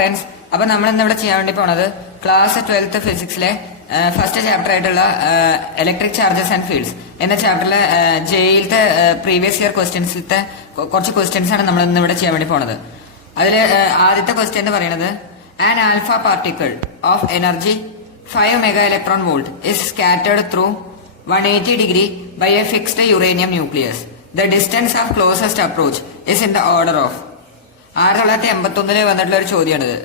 Friends, അപ്പൊ നമ്മൾ ഇന്ന് ഇവിടെ ചെയ്യാൻ വേണ്ടി പോണത് ക്ലാസ് 12th ഫിസിക്സിലെ ഫസ്റ്റ് ചാപ്റ്റർ ആയിട്ടുള്ള ഇലക്ട്രിക് ചാർജസ് ആൻഡ് ഫീൽഡ്സ് എന്ന ചാപ്റ്ററിലെ ജെയിലത്തെ പ്രീവിയസ് ഇയർ ക്വസ്റ്റ്യൻസിലത്തെ കുറച്ച് ക്വസ്റ്റ്യൻസ് ആണ് നമ്മൾ ഇന്ന് ഇവിടെ ചെയ്യാൻ വേണ്ടി പോണത്. അതില് ആദ്യത്തെ ക്വസ്റ്റ്യൻ എന്ന് പറയുന്നത് an alpha particle of energy 5 mega electron volt is scattered through 180 degree by a fixed uranium nucleus. The distance of closest approach is in the order of 1981 വന്നിട്ടുള്ള ഒരു ചോദ്യമാണിത്.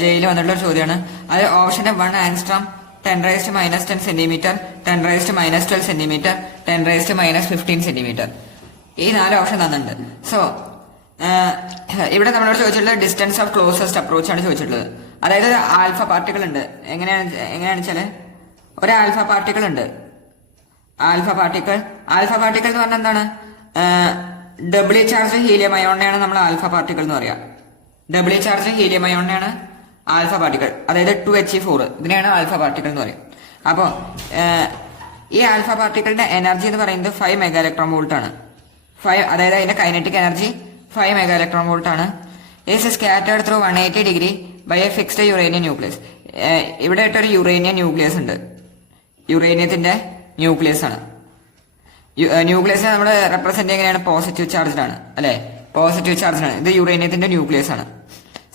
ജെയിൽ വന്നിട്ടുള്ള ഒരു ചോദ്യമാണ്. അത് option 1 angstrom, 10⁻⁻10 centimetre, 10⁻⁻12 centimetre, 10⁻⁻15 centimetre. ഈ 4 option തന്നിട്ടുണ്ട്. So ഇവിടെ നമ്മളോട് ചോദിച്ചിട്ടുള്ളത് ഡിസ്റ്റൻസ് ഓഫ് ക്ലോസസ്റ്റ് അപ്രോച്ച് ആണ് ചോദിച്ചിട്ടുള്ളത്. അതായത് ആൽഫ പാർട്ടിക്കിൾ ഉണ്ട്. എങ്ങനെയാണെന്ന് വെച്ചാല് ഒരു ആൽഫ പാർട്ടിക്കിൾ ഉണ്ട്. ആൽഫ പാർട്ടിക്കിൾ എന്ന് പറഞ്ഞാൽ എന്താണ്? ഡബ്ല്യു ചാർജ് ഹീലിയം അയോണിനെയാണ് നമ്മൾ ആൽഫ പാർട്ടിക്കിൾ എന്ന് പറയാം. ഡബ്ല്യു ചാർജ് ഹീലിയം അയോണിനെയാണ് ആൽഫ പാർട്ടിക്കിൾ. അതായത് 2He4 ഇതിനെയാണ് ആൽഫ പാർട്ടിക്കിൾ എന്ന് പറയും. അപ്പോ ഈ ആൽഫ പാർട്ടിക്കിളിന്റെ എനർജി എന്ന് പറയുന്നത് 5 മെഗാ ഇലക്ട്രോൺ വോൾട്ട് ആണ്. അതായത് അതിന്റെ kinetic energy 5 mega electron volt ആണ്. Is scattered through 180 degree by a fixed uranium nucleus. ഇവിടെ ആയിട്ടൊരു യുറേനിയം ന്യൂക്ലിയസ് ഉണ്ട്. യുറേനിയത്തിന്റെ ന്യൂക്ലിയസ് ആണ്. ന്യൂക്ലിയസിനെ നമ്മൾ റെപ്രസെന്റ് എങ്ങനെയാണ്? പോസിറ്റീവ് ചാർജിലാണ് അല്ലെ? പോസിറ്റീവ് ചാർജിലാണ്. ഇത് യുറേനിയത്തിന്റെ ന്യൂക്ലിയസ് ആണ്.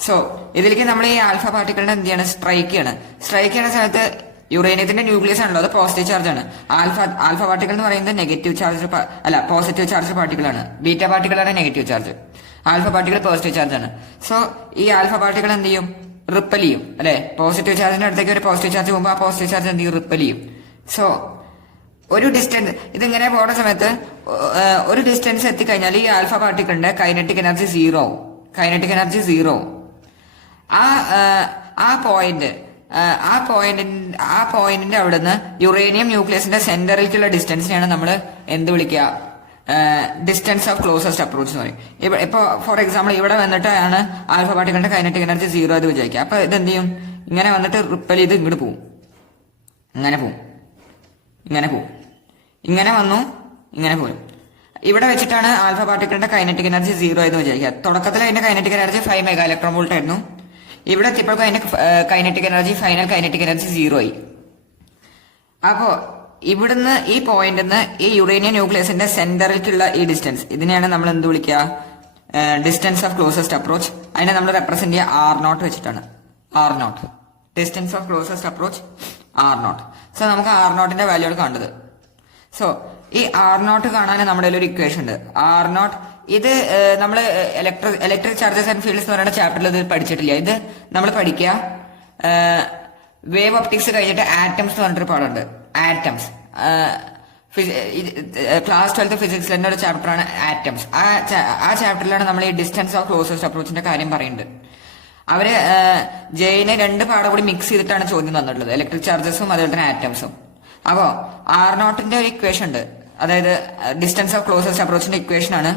സോ ഇതിലേക്ക് നമ്മൾ ഈ ആൽഫ പാർട്ടിക്കിളിനെ എന്ത് ചെയ്യാണ്? സ്ട്രൈക്ക് ചെയ്യണം. സ്ട്രൈക്ക് ചെയ്യുന്ന സമയത്ത് യുറേനിയത്തിന്റെ ന്യൂക്ലിയസ് ആണല്ലോ, അത് പോസിറ്റീവ് ചാർജ് ആണ്. ആൽഫ പാർട്ടിക്കിൾ എന്ന് പറയുന്നത് negative charge positive charge particle ആണ്. ബീറ്റ പാർട്ടിക്കിൾ ആണ് negative charge. Alpha particle positive charge ആണ്. സോ ഈ ആൽഫ പാർട്ടിക്കിൾ എന്ത് ചെയ്യും? റിപ്പൽ ചെയ്യും അല്ലെ? പോസിറ്റീവ് ചാർജിന്റെ അടുത്തേക്ക് ഒരു പോസിറ്റീവ് ചാർജ് പോകുമ്പോൾ ആ പോസിറ്റീവ് ചാർജ് എന്ത് ചെയ്യും? റിപ്പൽ ചെയ്യും. സോ ഒരു ഡിസ്റ്റൻസ് ഇതിങ്ങനെ പോകുന്ന സമയത്ത് ഒരു ഡിസ്റ്റൻസ് എത്തിക്കഴിഞ്ഞാൽ ഈ ആൽഫ പാർട്ടിക്കിളിന്റെ കൈനറ്റിക് എനർജി സീറോ ആവും. കൈനറ്റിക് എനർജി സീറോ ആവും. ആ പോയിന്റിന്റെ അവിടുന്ന് യുറേനിയം ന്യൂക്ലിയസിന്റെ സെന്ററിലേക്കുള്ള ഡിസ്റ്റൻസിനെയാണ് നമ്മൾ എന്ത് വിളിക്കുക? ഡിസ്റ്റൻസ് ഓഫ് ക്ലോസസ്റ്റ് അപ്രോച്ച് എന്ന് പറയും. ഇപ്പൊ ഫോർ എക്സാമ്പിൾ ഇവിടെ വന്നിട്ടാണ് ആൽഫ പാർട്ടിക്കിളിന്റെ കൈനറ്റിക് എനർജി സീറോ അത് വിചാരിക്കുക. അപ്പൊ ഇത് എന്ത് ചെയ്യും? ഇങ്ങനെ വന്നിട്ട് റിപ്പൽ ചെയ്ത് ഇങ്ങോട്ട് പോവും. ഇങ്ങനെ പോവും. ഇങ്ങനെ വന്നു, ഇങ്ങനെ പോയി. ഇവിടെ വെച്ചിട്ടാണ് ആൽഫ പാർട്ടിക്കിളിന്റെ കൈനറ്റിക് എനർജി സീറോ എന്ന് വിചാരിക്കുക. തുടക്കത്തിൽ അതിന്റെ kinetic energy 5 mega electron volt ആയിരുന്നു. ഇവിടെ എത്തിയപ്പോൾ അതിന്റെ kinetic energy final kinetic energy zero ആയി. അപ്പോ ഇവിടുന്ന് ഈ പോയിന്റിന്ന് ഈ യുറേനിയം ന്യൂക്ലിയസിന്റെ സെന്ററിലേക്കുള്ള ഈ ഡിസ്റ്റൻസ് ഇതിനെയാണ് നമ്മൾ എന്ത് വിളിക്കുക? Distance of closest approach. അതിനെ നമ്മൾ റെപ്രസെന്റ് ചെയ്യുക R0 വെച്ചിട്ടാണ്. R0 distance of closest approach R0. So നമുക്ക് R0ന്റെ വാല്യൂ ആണ് കാണുന്നത്. സോ ഈ R0 കാണാൻ നമ്മുടെ ഒരു ഇക്വേഷൻ ഉണ്ട്. R0 ഇത് നമ്മൾ ഇലക്ട്രിക് ചാർജസ് ആൻഡ് ഫീൽഡ്സ് എന്ന് പറയുന്ന ചാപ്റ്ററിൽ ഇത് പഠിച്ചിട്ടില്ല. ഇത് നമ്മൾ പഠിക്കുക വേവ് ഒപ്റ്റിക്സ് കഴിഞ്ഞിട്ട് ആറ്റംസ് എന്ന് പറഞ്ഞിട്ടൊരു പാടുണ്ട്. ആറ്റംസ് ക്ലാസ് 12th ഫിസിക്സിൽ തന്നെ ഒരു ചാപ്റ്ററാണ് ആറ്റംസ്. ആ ചാപ്റ്ററിലാണ് നമ്മൾ ഈ ഡിസ്റ്റൻസ് ഓഫ് ക്ലോസസ്റ്റ് അപ്രോച്ചിന്റെ കാര്യം പറയുന്നത്. അവര് ജെയിനെ 2 പാഠം കൂടി മിക്സ് ചെയ്തിട്ടാണ് ചോദ്യം തന്നിട്ടുള്ളത്, ഇലക്ട്രിക് ചാർജസും അതുപോലെ തന്നെ ആറ്റംസും. അപ്പോ R0ന്റെ ഒരു ഇക്വേഷൻ ഉണ്ട്. അതായത് ഡിസ്റ്റൻസ് ഓഫ് ക്ലോസസ്റ്റ് അപ്രോച്ചിന്റെ ഇക്വേഷൻ ആണ്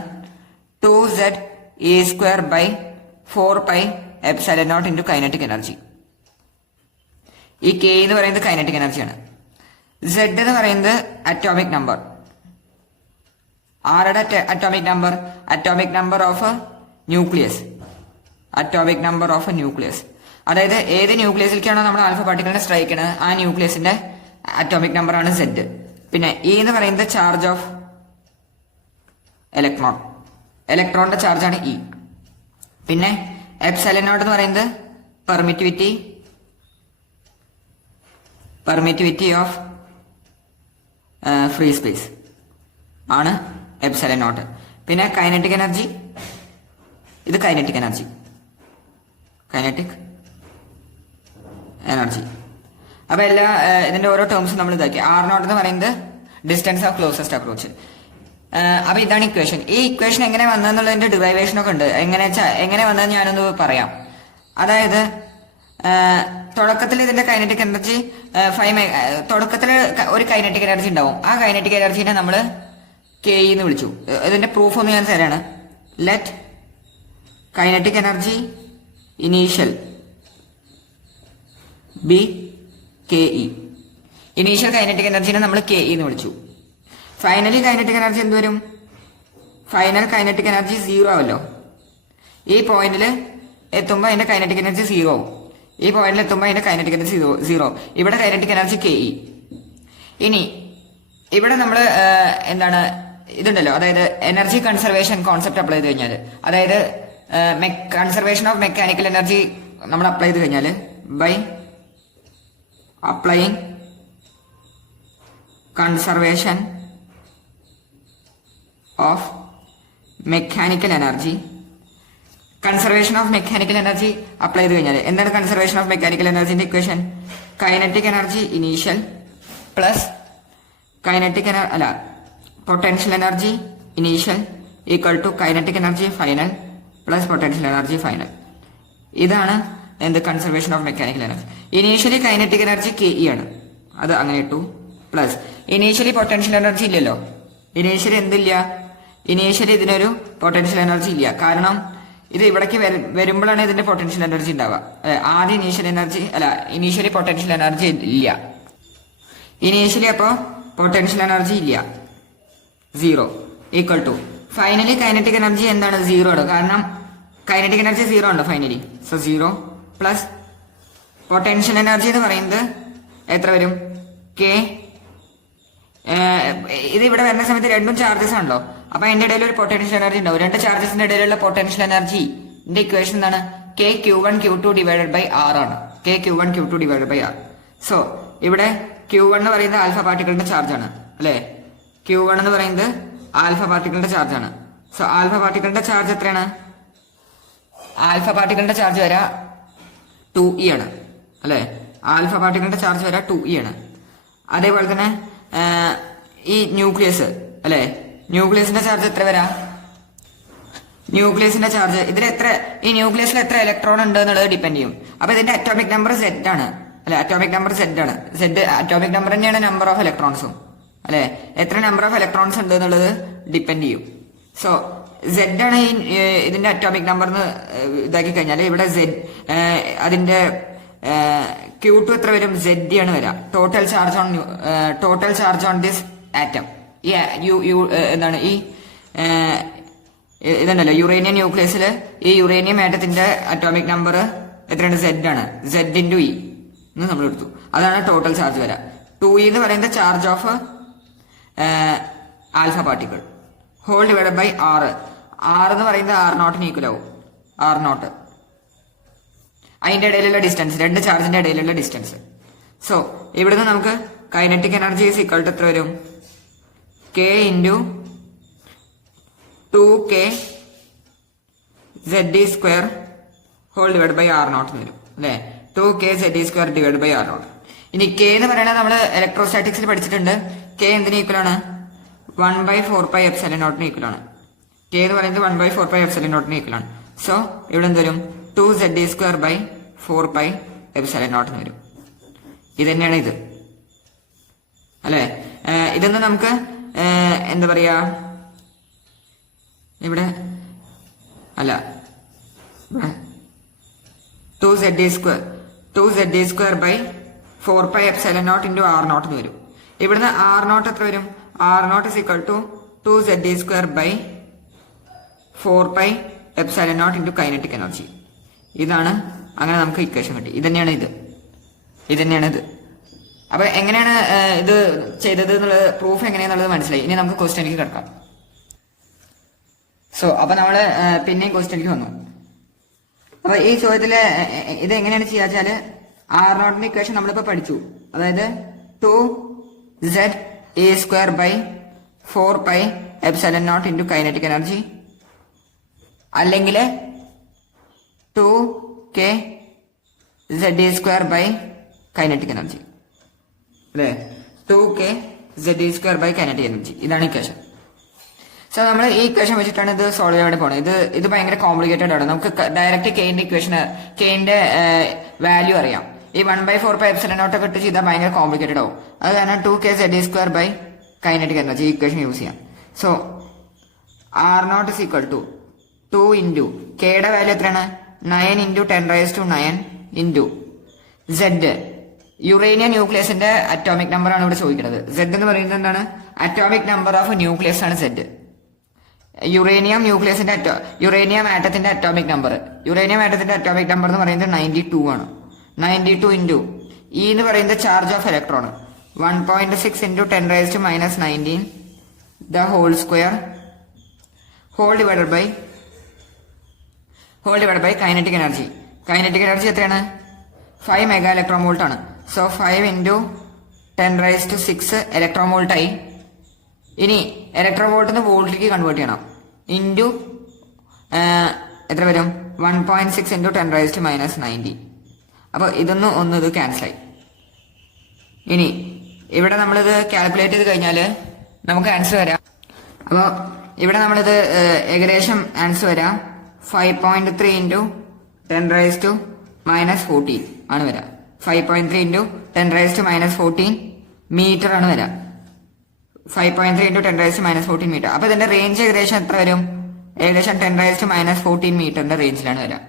2ZE²/4πε0 ഇൻറ്റു കൈനറ്റിക് എനർജി. ഈ K എന്ന് പറയുന്നത് കൈനറ്റിക് എനർജിയാണ്. Z എന്ന് പറയുന്നത് അറ്റോമിക് നമ്പർ. ആരുടെ atomic number of nucleus. Atomic number of nucleus. അതായത് ഏത് ന്യൂക്ലിയസിലേക്കാണോ നമ്മൾ ആൽഫ പാർട്ടിക്കിളിനെ സ്ട്രൈക്ക് ചെയ്യുന്നത് ആ ന്യൂക്ലിയസിന്റെ അറ്റോമിക് നമ്പർ ആണ് Z. പിന്നെ E എന്ന് പറയുന്നത് ചാർജ് ഓഫ് ഇലക്ട്രോണിന്റെ ചാർജ് ആണ് E. പിന്നെ ε0 എന്ന് പറയുന്നത് പെർമിറ്റിവിറ്റി ഓഫ് ഫ്രീ സ്പേസ് ആണ് ε0. പിന്നെ കൈനറ്റിക് എനർജി, ഇത് കൈനറ്റിക് എനർജി. അപ്പൊ എല്ലാ ഇതിന്റെ ഓരോ ടേംസും നമ്മൾ ഇതാക്കി. R0 എന്ന് പറയുന്നത് ഡിസ്റ്റൻസ് ഓഫ് ക്ലോസസ്റ്റ് അപ്രോച്ച്. അപ്പൊ ഇതാണ് ഇക്വേഷൻ. ഈ ഇക്വേഷൻ എങ്ങനെ വന്നതെന്നുള്ളതിന്റെ ഡിറൈവേഷൻ ഒക്കെ ഉണ്ട്. എങ്ങനെ വന്നതെന്ന് ഞാനൊന്ന് പറയാം. അതായത് തുടക്കത്തിൽ ഇതിന്റെ കൈനറ്റിക് എനർജി തുടക്കത്തിൽ ഒരു കൈനറ്റിക് എനർജി ഉണ്ടാവും. ആ കൈനറ്റിക് എനർജിനെ നമ്മൾ K എന്ന് വിളിച്ചു. ഇതിന്റെ പ്രൂഫ് ഒന്ന് ഞാൻ തരാണ്. Let kinetic energy initial be KE. Initial kinetic എനർജിനെ നമ്മൾ KE എന്ന് വിളിച്ചു. ഫൈനലി കൈനറ്റിക് എനർജി എന്ത് വരും? ഫൈനൽ കൈനറ്റിക് എനർജി 0 ആവല്ലോ. ഈ പോയിന്റില് എത്തുമ്പോൾ അതിന്റെ കൈനറ്റിക് എനർജി 0 ആവും. ഈ പോയിന്റിൽ എത്തുമ്പോൾ അതിന്റെ കൈനറ്റിക് എനർജി 0. ഇവിടെ കൈനറ്റിക് എനർജി Ke. ഇനി ഇവിടെ നമ്മള് എന്താണ് ഇതുണ്ടല്ലോ, അതായത് എനർജി കൺസർവേഷൻ കോൺസെപ്റ്റ് അപ്ലൈ ചെയ്ത് കഴിഞ്ഞാൽ, അതായത് കൺസർവേഷൻ ഓഫ് മെക്കാനിക്കൽ എനർജി നമ്മൾ അപ്ലൈ ചെയ്ത് കഴിഞ്ഞാൽ by applying conservation of mechanical energy apply ചെയ്ത് കഴിഞ്ഞാൽ എന്താണ് conservation of mechanical എനർജിന്റെ equation? Kinetic energy initial plus potential energy initial equal to kinetic energy final plus potential energy final. ഇതാണ് എന്ത് conservation of mechanical energy. Initially kinetic energy Ke ആണ്, അത് അങ്ങനെ ഇട്ടു. Plus initially potential energy ഇല്ലല്ലോ, initially എന്തില്ല, initially ഇതിനൊരു potential energy ഇല്ല. കാരണം ഇത് ഇവിടേക്ക് വരുമ്പോഴാണ് ഇതിന്റെ പൊട്ടൻഷ്യൽ എനർജി ഉണ്ടാവുക. ആദ്യം ഇനീഷ്യലി പൊട്ടൻഷ്യൽ എനർജി ഇല്ല. ഇനീഷ്യലി അപ്പോ പൊട്ടൻഷ്യൽ എനർജി ഇല്ല, 0 equal to finally kinetic energy എന്താണ്? 0 ആണ്. കാരണം കൈനറ്റിക് എനർജി 0 ഉണ്ട് finally. So 0 plus potential energy എന്ന് പറയുന്നത് എത്ര വരും? Ke. ഇത് ഇവിടെ വരുന്ന സമയത്ത് രണ്ടും ചാർജസ് ആണല്ലോ, അപ്പൊ അതിന്റെ ഇടയിൽ ഒരു പൊട്ടൻഷ്യൽ എനർജി ഉണ്ടാവും. രണ്ട് ചാർജസിന്റെ ഇടയിലുള്ള പൊട്ടൻഷ്യൽ എനർജിന്റെ ഇക്വേഷൻ എന്താണ്? Kq1 Q2 divided by R ആണ്. Kq1 Q2 divided by R. So ഇവിടെ Q1 എന്ന് പറയുന്നത് ആൽഫ പാർട്ടിക്കിളിന്റെ ചാർജ് ആണ് അല്ലെ? Q1 എന്ന് പറയുന്നത് ആൽഫ പാർട്ടിക്കിളിന്റെ ചാർജ് ആണ്. സോ ആൽഫ പാർട്ടിക്കിളിന്റെ ചാർജ് എത്രയാണ്? ആൽഫ പാർട്ടിക്കിളിന്റെ ചാർജ് വരാ 2e ആണ് അല്ലെ? ആൽഫ പാർട്ടിക്കിളിന്റെ ചാർജ് വരാ 2e ആണ്. അതേപോലെ തന്നെ ഈ ന്യൂക്ലിയസ് അല്ലെ, ന്യൂക്ലിയസിന്റെ ചാർജ് എത്ര വരാ? ന്യൂക്ലിയസിന്റെ ചാർജ് ഇതിൽ ഈ ന്യൂക്ലിയസിൽ എത്ര ഇലക്ട്രോൺ ഉണ്ട് എന്നുള്ളത് ഡിപ്പെൻഡ് ചെയ്യും. അപ്പൊ ഇതിന്റെ അറ്റോമിക് നമ്പർ Z ആണ് അല്ലെ? അറ്റോമിക് നമ്പർ Z ആണ്. അറ്റോമിക് നമ്പർ തന്നെയാണ് നമ്പർ ഓഫ് ഇലക്ട്രോൺസും അല്ലെ? എത്ര നമ്പർ ഓഫ് ഇലക്ട്രോൺസ് ഉണ്ട് എന്നുള്ളത് ഡിപ്പെൻഡ് ചെയ്യും. സോ Z ആണ് ഈ ഇതിന്റെ അറ്റോമിക് നമ്പർ എന്ന് ഇതാക്കി കഴിഞ്ഞാൽ ഇവിടെ അതിന്റെ Q2 എത്ര വരും? Z ആണ് വരാം. Total charge on this atom. ഈ എന്താണ് ഈ ഇതുണ്ടല്ലോ യുറേനിയം ന്യൂക്ലിയസില് ഈ യുറേനിയം ആറ്റത്തിന്റെ അറ്റോമിക് നമ്പർ എത്രയാണ്? Z ആണ്. Z ഇൻറ്റു E എന്ന് നമ്മൾ എടുത്തു. അതാണ് ടോട്ടൽ ചാർജ് വരാം. 2e എന്ന് പറയുന്നത് charge of alpha particle whole divided by R. R എന്ന് പറയുന്നത് R0 ഈക്വൽ ആവും. R0 അതിന്റെ ഇടയിലുള്ള ഡിസ്റ്റൻസ്, രണ്ട് ചാർജിന്റെ ഇടയിലുള്ള ഡിസ്റ്റൻസ്. സോ ഇവിടുന്ന് നമുക്ക് kinetic energy is equal to എത്ര വരും? K into 2K ZD square whole divide by R0 എന്ന് വരും അല്ലെ? 2K ZD square divide by R0. ഇനി K എന്ന് പറയുന്നത് നമ്മൾ ഇലക്ട്രോസ്റ്റാറ്റിക്സിൽ പഠിച്ചിട്ടുണ്ട്. K എന്തിന് ഈക്വൽ ആണ്? 1/4πε0 ഈക്വൽ ആണ്. K എന്ന് പറയുന്നത് 1/4πε0 ഈക്വൽ ആണ്. സോ ഇവിടെ എന്ത് വരും? 2ZD സ്ക്വയർ ബൈ 4πε0 എന്ന് വരും. ഇത് തന്നെയാണ് ഇത് അല്ലെ? ഇതൊന്ന് നമുക്ക് എന്താ പറയാ, ഇവിടെ അല്ല 2ZD square by 4πε0 into R0 എന്ന് വരും. ഇവിടുന്ന് R0 എത്ര വരും? R0 is equal to 2ZD square by 4πε0 into kinetic energy. ഇതാണ്, അങ്ങനെ നമുക്ക് ഇക്വേഷൻ കിട്ടി. ഇത് തന്നെയാണ് ഇത്. അപ്പൊ എങ്ങനെയാണ് ഇത് ചെയ്തത് എന്നുള്ളത്, പ്രൂഫ് എങ്ങനെയാന്നുള്ളത് മനസ്സിലായി. ഇനി നമുക്ക് ക്വസ്റ്റ്യനിലേക്ക് കിടക്കാം. സോ അപ്പൊ നമ്മള് പിന്നെയും ക്വസ്റ്റ്യനിലേക്ക് വന്നു. അപ്പൊ ഈ ചോദ്യത്തില് ഇത് എങ്ങനെയാണ് ചെയ്യാച്ചാല് R0 ഇക്വേഷൻ നമ്മളിപ്പോ പഠിച്ചു. അതായത് 2ZA square by 4πε0 into kinetic energy, അല്ലെങ്കിൽ 2K ZD square by kinetic energy അല്ലെ? 2K ZD square by kinetic energy. ഇതാണ് ഇക്വേഷൻ. സോ നമ്മൾ ഈ ഇക്വേഷൻ വെച്ചിട്ടാണ് ഇത് സോൾവ് ചെയ്യാൻ വേണ്ടി പോണത്. ഇത് ഭയങ്കര കോംപ്ലിക്കേറ്റഡ് ആണ്. നമുക്ക് ഡയറക്റ്റ് കെന്റെ ഇക്വേഷൻ, കെന്റെ വാല്യൂ അറിയാം. ഈ 1/4πε0 ഒക്കെ ഇട്ട് ചെയ്താൽ ഭയങ്കര കോംപ്ലിക്കേറ്റഡ് ആവും. അത് കാരണം 2K ZD square by kinetic energy equation use ചെയ്യാം. So R0 is equal to 2 into കെയുടെ വാല്യൂ എത്രയാണ്? 9 ഇൻറ്റു 10⁻⁹ ഇൻറ്റു Z. യുറേനിയം ന്യൂക്ലിയസിന്റെ അറ്റോമിക് നമ്പർ ആണ് ഇവിടെ ചോദിക്കുന്നത്. Z എന്ന് പറയുന്നത് എന്താണ്? അറ്റോമിക് നമ്പർ ഓഫ് ന്യൂക്ലിയസ് ആണ് Z. യുറേനിയം യുറേനിയം ആറ്റത്തിന്റെ അറ്റോമിക് നമ്പർ എന്ന് പറയുന്നത് 92 ആണ്. 92 ഇൻറ്റു ഇ എന്ന് പറയുന്നത് charge of electron 1.6 into 10⁻⁻19 the whole square whole divided by kinetic energy. Kinetic energy എത്രയാണ്? 5 മെഗാ ഇലക്ട്രോൺ വോൾട്ട് ആണ്. സോ 5 ഇൻറ്റു 10⁻⁶ ഇലക്ട്രോൺ വോൾട്ട് ആയി. ഇനി ഇലക്ട്രോൺ വോൾട്ടിന് വോൾട്ടിലേക്ക് കൺവേർട്ട് ചെയ്യണം. ഇൻറ്റു എത്ര വരും? 1.6 ഇൻറ്റു 10⁻⁻90. അപ്പോൾ ഇത് ക്യാൻസൽ ആയി. ഇനി ഇവിടെ നമ്മളിത് കാൽക്കുലേറ്റ് ചെയ്ത് കഴിഞ്ഞാൽ നമുക്ക് ആൻസർ വരാം. അപ്പോൾ ഇവിടെ നമ്മളിത് ഏകദേശം ആൻസർ വരാം 5.3 ഇൻറ്റു 10⁻⁻14 ആണ് വരാം. 5.3 ഇൻറ്റു 10⁻⁻14 മീറ്റർ ആണ് വരാം. 5.3 ഇൻറ്റു 10⁻⁻14 മീറ്റർ. അപ്പൊ ഇതിന്റെ റേഞ്ച് ഏകദേശം എത്ര വരും? ഏകദേശം 10⁻⁻14 മീറ്ററിന്റെ റേഞ്ചിലാണ് വരാം.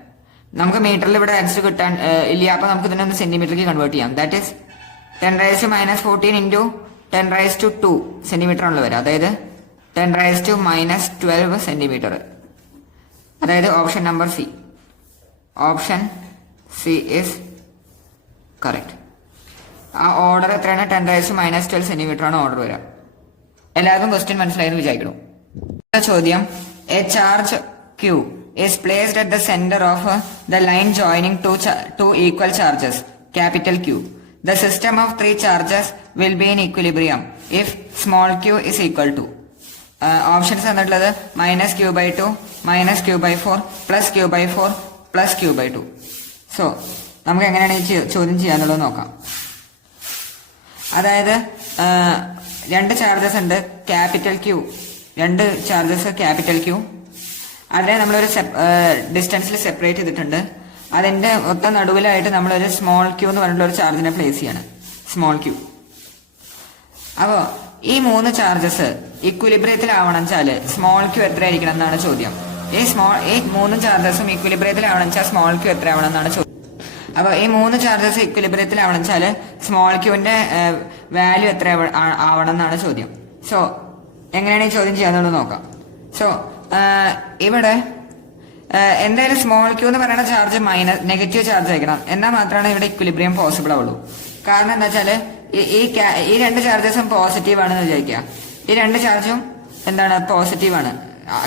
നമുക്ക് മീറ്ററിൽ ഇവിടെ ആൻസർ കിട്ടാൻ ഇല്ല. അപ്പൊ നമുക്ക് ഇതിനെ ഒന്ന് സെന്റിമീറ്ററിലേക്ക് കൺവേർട്ട് ചെയ്യാം. ദാറ്റ് ഈസ് 10⁻⁻14 ഇൻറ്റു 10⁻²2 സെന്റിമീറ്റർ ആണല്ലോ വരാം. അതായത് 10⁻⁻12 സെന്റിമീറ്റർ. അതായത് option number C. Option C is correct. ആ ഓർഡർ എത്രയാണ്? 10⁻⁻12 സെന്റിമീറ്റർ ആണ് ഓർഡർ വരാം. എല്ലാവർക്കും ക്വസ്റ്റ്യൻ മനസ്സിലായെന്ന് വിചാരിക്കണം. ചോദ്യം: a charge Q is placed at the center of the line joining two equal charges, capital Q. The system of three charges will be in equilibrium if small q is equal to options തന്നിട്ടുള്ളത് -q/2, -q/4, +q/4, +q/2. So നമുക്ക് എങ്ങനെയാണ് ഈ ചോദ്യം ചെയ്യാന്നുള്ളത് നോക്കാം. അതായത് രണ്ട് charges ഉണ്ട്, ക്യാപിറ്റൽ ക്യൂ. രണ്ട് ചാർജസ് ക്യാപിറ്റൽ ക്യൂ. അതിനെ നമ്മളൊരു ഡിസ്റ്റൻസിൽ സെപ്പറേറ്റ് ചെയ്തിട്ടുണ്ട്. അതിന്റെ ഒത്ത നടുവിലായിട്ട് നമ്മളൊരു സ്മോൾ ക്യൂ എന്ന് പറഞ്ഞിട്ടുള്ള ഒരു ചാർജിനെ പ്ലേസ് ചെയ്യാണ്, സ്മോൾ ക്യൂ. അപ്പോ ഈ മൂന്ന് ചാർജസ് ഇക്വിലിബ്രിയത്തിലാവണം വെച്ചാല് സ്മോൾ ക്യൂ എത്ര ആയിരിക്കണം എന്നാണ് ചോദ്യം. ഈ മൂന്ന് ചാർജസും ഇക്വിലിബ്രിയത്തിലാവണം വെച്ചാൽ സ്മോൾ ക്യൂ എത്ര ആവണം എന്നാണ് ചോദ്യം. അപ്പൊ ഈ മൂന്ന് ചാർജസ് ഇക്വിലിബ്രിയത്തിലാവണം വെച്ചാല് സ്മോൾ ക്യൂവിന്റെ വാല്യൂ എത്ര ആവണം എന്നാണ് ചോദ്യം. സോ എങ്ങനെയാണ് ഈ ചോദ്യം ചെയ്യാന്നുള്ളത് നോക്കാം. സോ ഇവിടെ എന്തായാലും സ്മോൾ ക്യൂ എന്ന് പറയുന്ന ചാർജ് നെഗറ്റീവ് ചാർജ് ആയിരിക്കണം. എന്നാൽ മാത്രമാണ് ഇവിടെ ഇക്വിലിബ്രിയം പോസിബിൾ ആവുള്ളൂ. കാരണം എന്താ വെച്ചാല് ഈ രണ്ട് ചാർജസും പോസിറ്റീവ് ആണെന്ന് വിചാരിക്കുക. ഈ രണ്ട് ചാർജും എന്താണ്? പോസിറ്റീവ് ആണ്.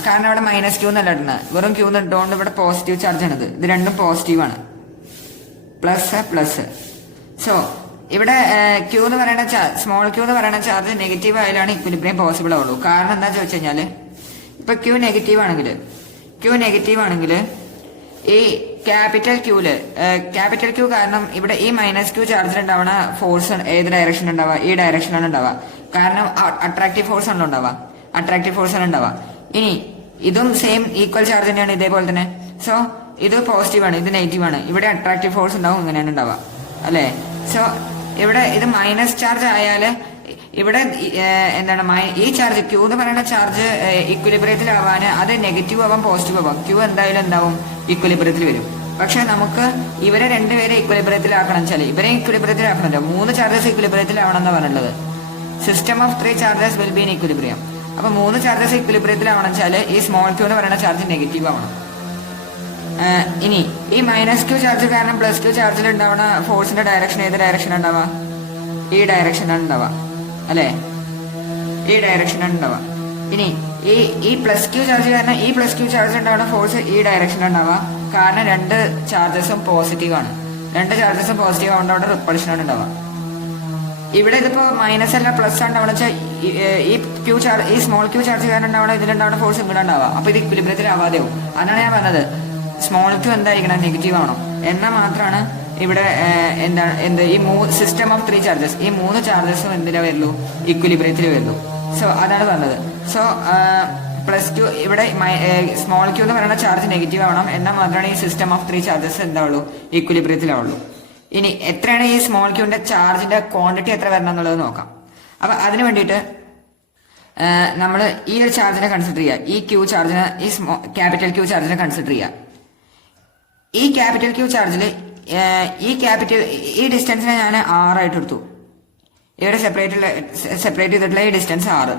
കാരണം ഇവിടെ -q എന്നല്ല ഇടുന്നത്, വെറും ക്യൂ ഇട്ടുകൊണ്ട് ഇവിടെ പോസിറ്റീവ് ചാർജ് ആണിത്. ഇത് രണ്ടും പോസിറ്റീവ് ആണ്, പ്ലസ്. സോ ഇവിടെ ക്യൂ എന്ന് പറയുന്ന സ്മോൾ ക്യൂ എന്ന് പറയുന്ന ചാർജ് നെഗറ്റീവ് ആയാലാണ് ഇക്വിലിബ്രിയം പോസിബിൾ ആവുള്ളൂ. കാരണം എന്താ ചോദിച്ചു കഴിഞ്ഞാല് ഇപ്പൊ ക്യൂ നെഗറ്റീവ് ആണെങ്കിൽ ഈ ക്യാപിറ്റൽ ക്യൂ കാരണം ഇവിടെ ഈ -q ചാർജിൽ ഉണ്ടാവുന്ന ഫോഴ്സ് ഏത് ഡയറക്ഷൻ ഉണ്ടാവുക? ഈ ഡയറക്ഷനാണ് ഉണ്ടാവുക. കാരണം അട്രാക്റ്റീവ് ഫോഴ്സ് ആണല്ലോ ഉണ്ടാവുക. ഇനി ഇതും സെയിം ഈക്വൽ ചാർജ് തന്നെയാണ്, ഇതേപോലെ തന്നെ. സോ ഇത് പോസിറ്റീവ് ആണ്, ഇത് നെഗറ്റീവ് ആണ്. ഇവിടെ അട്രാക്റ്റീവ് ഫോഴ്സ് ഉണ്ടാവും, ഇങ്ങനെയാണ് ഉണ്ടാവുക അല്ലെ? സോ ഇവിടെ ഇത് മൈനസ് ചാർജ് ആയാല് ഇവിടെ എന്താണ് ഈ ചാർജ് ക്യൂ എന്ന് പറയുന്ന ചാർജ് ഇക്വിലിബ്രിയത്തിലാവാന് അത് നെഗറ്റീവ് ആവാം പോസിറ്റീവ് ആവാം. ക്യൂ എന്തായാലും എന്താവും? ഇക്വിലിബ്രിയത്തിൽ വരും. പക്ഷെ നമുക്ക് ഇവരെ രണ്ടുപേരെ ഇക്വിലിബ്രിയത്തിലാക്കണം വെച്ചാല് ഇവരെ ഇക്വിലിബ്രിയത്തിലാക്കണല്ലോ. മൂന്ന് ചാർജസ് ഇക്വിലിബ്രിയത്തിലാവണം എന്ന് പറഞ്ഞുള്ളത്. System of 3 charges will be in equilibrium. അപ്പൊ മൂന്ന് ചാർജസ് ഇക്വിലിബ്രിയത്തിലാവണം വെച്ചാല് ഈ സ്മോൾ ക്യൂ എന്ന് പറയുന്ന ചാർജ് നെഗറ്റീവ് ആവണം. ഇനി ഈ -q ചാർജ് കാരണം +q ചാർജിൽ ഉണ്ടാവുന്ന ഫോഴ്സിന്റെ ഡയറക്ഷൻ ഏത് ഡയറക്ഷൻ ഉണ്ടാവുക? ഈ ഡയറക്ഷനാണ് ഉണ്ടാവുക അല്ലെ? ഈ ഡയറക്ഷനാണ് ഉണ്ടാവുക. ഇനി ഈ +q ചാർജ് കാരണം ഈ +q ചാർജ് ഉണ്ടാവുന്ന ഫോഴ്സ് ഈ ഡയറക്ഷനാണ് ഉണ്ടാവുക. കാരണം രണ്ട് ചാർജസും പോസിറ്റീവ് ആണ്. രണ്ട് ചാർജസും പോസിറ്റീവ് ആവുകൊണ്ട് അവിടെ റിപ്പൾഷൻ ആണ് ഉണ്ടാവുക. ഇവിടെ ഇതിപ്പോ മൈനസ് അല്ല പ്ലസ് ആണ് ഉണ്ടാവുക വെച്ചാൽ ഈ സ്മോൾ ക്യൂ ചാർജ് കാരണം ഉണ്ടാവുന്ന ഇതിലുണ്ടാവുന്ന ഫോഴ്സ് ഇങ്ങോട്ട് ഉണ്ടാവുക. അപ്പൊ ഇത് ഇക്വിലിബ്രിയത്തിൽ ആവാതെയാവും. അതാണ് ഞാൻ പറഞ്ഞത്, സ്മോൾ ക്യൂ എന്തായിരിക്കണം? നെഗറ്റീവ് ആവണം. എന്നാൽ മാത്രമാണ് ഇവിടെ ഈ സിസ്റ്റം ഓഫ് 3 ചാർജസ്, ഈ മൂന്ന് ചാർജസും എന്തിനാ വരുള്ളൂ? ഇക്വിലിബ്രിയത്തിൽ വരുള്ളൂ. സോ അതാണ് പറഞ്ഞത്. സോ +q ഇവിടെ സ്മോൾ ക്യൂ എന്ന് പറയുന്ന ചാർജ് നെഗറ്റീവ് ആവണം. എന്നാൽ മാത്രമാണ് ഈ സിസ്റ്റം ഓഫ് 3 ചാർജസ് എന്താവുള്ളൂ? ഇക്വിലിബ്രിയത്തിലാവുള്ളൂ. ഇനി എത്രയാണ് ഈ സ്മോൾ ക്യൂവിന്റെ ചാർജിന്റെ ക്വാണ്ടിറ്റി എത്ര വരണം എന്നുള്ളത് നോക്കാം. അപ്പൊ അതിന് വേണ്ടിയിട്ട് നമ്മൾ ഈ ഒരു ചാർജിനെ കൺസിഡർ ചെയ്യുക. ഈ ക്യൂ ചാർജിനെ, ഈ ക്യാപിറ്റൽ ക്യൂ ചാർജിനെ കൺസിഡർ ചെയ്യുക. ഈ ക്യാപിറ്റൽ ക്യൂ ചാർജിൽ ഈ ഡിസ്റ്റൻസിനെ ഞാൻ 6 ആയിട്ട് എടുത്തു. ഇവിടെ സെപ്പറേറ്റ് ചെയ്തിട്ടുള്ള ഈ ഡിസ്റ്റൻസ് 6.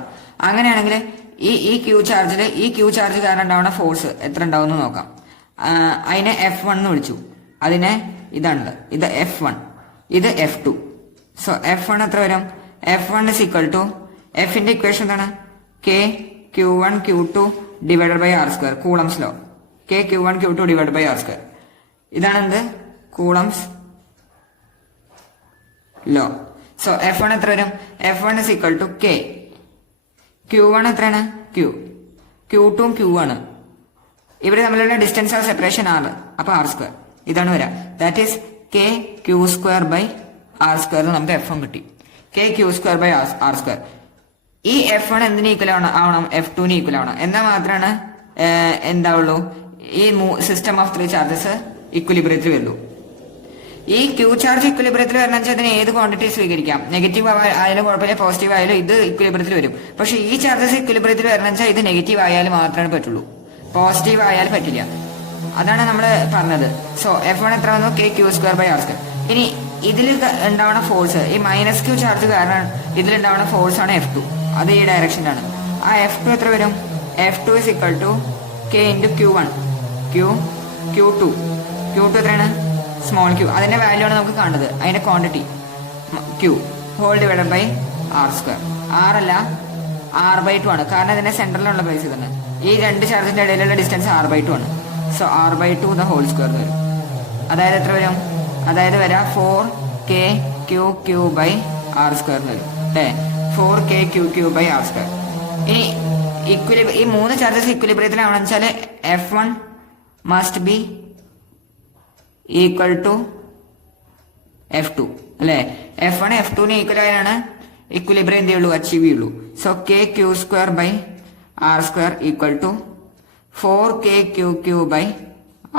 അങ്ങനെയാണെങ്കിൽ ഈ ക്യൂ ചാർജ് കാരണം ഉണ്ടാവുന്ന ഫോഴ്സ് എത്ര ഉണ്ടാവും എന്ന് നോക്കാം. അതിനെ F1 എന്ന് വിളിച്ചു. അതിനെ ഇതാണ്, ഇത് F1, ഇത് F2. സോ F1 എത്ര വരും? F1 is equal to, എഫിന്റെ ഇക്വേഷൻ എന്താണ്? K Q1 Q2 divided by R square, Coulomb's law. K Q1 Q2 divide by R square. ഇതാണ് എന്ത്? Coulomb's law. സോ F1 എത്ര വരും? F1 is equal to K. Q1 എത്രയാണ്? Q. Q2 Q ആണ്. ഇവിടെ തമ്മിലുള്ള ഡിസ്റ്റൻസ് ഓഫ് സെപ്പറേഷൻ R, അപ്പൊ R square ഇതാണ് വരാം. That is K Q square by R square നമുക്ക് F1 കിട്ടി. K Q square by R square. ഈ F1 എന്തിന് ഈക്വൽ ആവണം? F2 ന് ഈക്വൽ ആവണം. എന്നാൽ മാത്രമാണ് എന്താവുള്ളൂ, ഈ സിസ്റ്റം ഓഫ് 3 ചാർജസ് ഇക്വലിബ്രിയത്തിൽ വരുള്ളൂ. ഈ ക്യൂ ചാർജ് ഇക്വലിബ്രിയത്തിൽ വരണം വെച്ചാൽ അതിന് ഏത് ക്വാണ്ടിറ്റി സ്വീകരിക്കാം. നെഗറ്റീവ് ആയാലും കുഴപ്പമില്ല, പോസിറ്റീവ് ആയാലും ഇത് ഇക്വലിബ്രിയത്തിൽ വരും. പക്ഷെ ഈ ചാർജസ് ഇക്വലിബ്രിയത്തിൽ വരണം വെച്ചാൽ ഇത് നെഗറ്റീവ് ആയാലും മാത്രമേ പറ്റുള്ളൂ, പോസിറ്റീവ് ആയാലും പറ്റില്ല. അതാണ് നമ്മൾ പറഞ്ഞത്. സോ F1 എത്ര വന്നു? K Q square by R square. ഇനി ഇതിൽ ഉണ്ടാവുന്ന ഫോഴ്സ്, ഈ മൈനസ് ക്യൂ ചാർജ് കാരണം ഇതിലുണ്ടാവുന്ന ഫോഴ്സ് ആണ് F2. അത് ഈ ഡയറക്ഷനിലാണ്. ആ F2 എത്ര വരും? F2 is equal to K into Q1 Q2 എത്രയാണ്? Small Q. അതിന്റെ വാല്യൂ ആണ് നമുക്ക് കാണുന്നത്, അതിന്റെ quantity Q whole divided by R square. R അല്ല, R/2 ആണ്, കാരണം ഇതിന്റെ സെന്ററിലുള്ള പ്ലേസ് തന്നെ. ഈ രണ്ട് ചാർജിന്റെ ഇടയിലുള്ള ഡിസ്റ്റൻസ് R/2 ആണ്. So R/2 the whole square വരും. അതായത് എത്ര വരും? അതായത് വരാം 4K Q by R square വരും അല്ലേ? 4K Q by R square. ഇനി ഈ 3 ചാർജസ് ഇക്വലിബ്രിയത്തിലാവണമെന്ന് വെച്ചാൽ F1 must be equal to F2 അല്ലെ? F1 F2 ന് ഈക്വൽ ആയാണ് ഇക്വലിബ്രിയം എന്ത് ചെയ്യുള്ളൂ, അച്ചീവ് ചെയ്യുള്ളൂ. So K Q square by R square equal to 4K Q by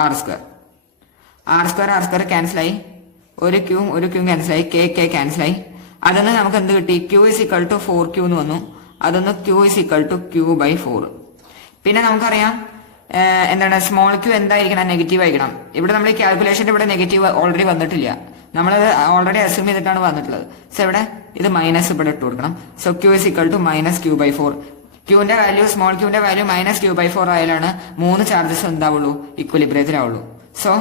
R square. R square cancel ആയി, ഒരു ക്യൂ ക്യാൻസൽ ആയി, K ക്യാൻസൽ ആയി. അതൊന്ന് നമുക്ക് എന്ത് കിട്ടി? Q is equal to 4Q എന്ന് വന്നു. അതൊന്ന് Q is equal to Q by 4. പിന്നെ നമുക്കറിയാം എന്താണ്, സ്മോൾ ക്യൂ എന്തായിരിക്കണം? നെഗറ്റീവ് ആയിരിക്കണം. ഇവിടെ നമ്മൾ ഈ കാൽക്കുലേഷന്റെ ഇവിടെ നെഗറ്റീവ് ഓൾറെഡി വന്നിട്ടില്ല, നമ്മളത് ഓൾറെഡി അസ്യൂം ചെയ്തിട്ടാണ് വന്നിട്ടുള്ളത്. സോ ഇവിടെ ഇത് മൈനസ് ഇവിടെ ഇട്ട് കൊടുക്കണം. So Q is equal to minus Q by 4. ക്യൂന്റെ വാല്യൂ, സ്മോൾ ക്യൂന്റെ വാല്യൂ മൈനസ് Q by 4 ആയാലാണ് 3 ചാർജസ് എന്താവുള്ളൂ, ഇക്വലിബ്രിയത്തിലാവുള്ളൂ. So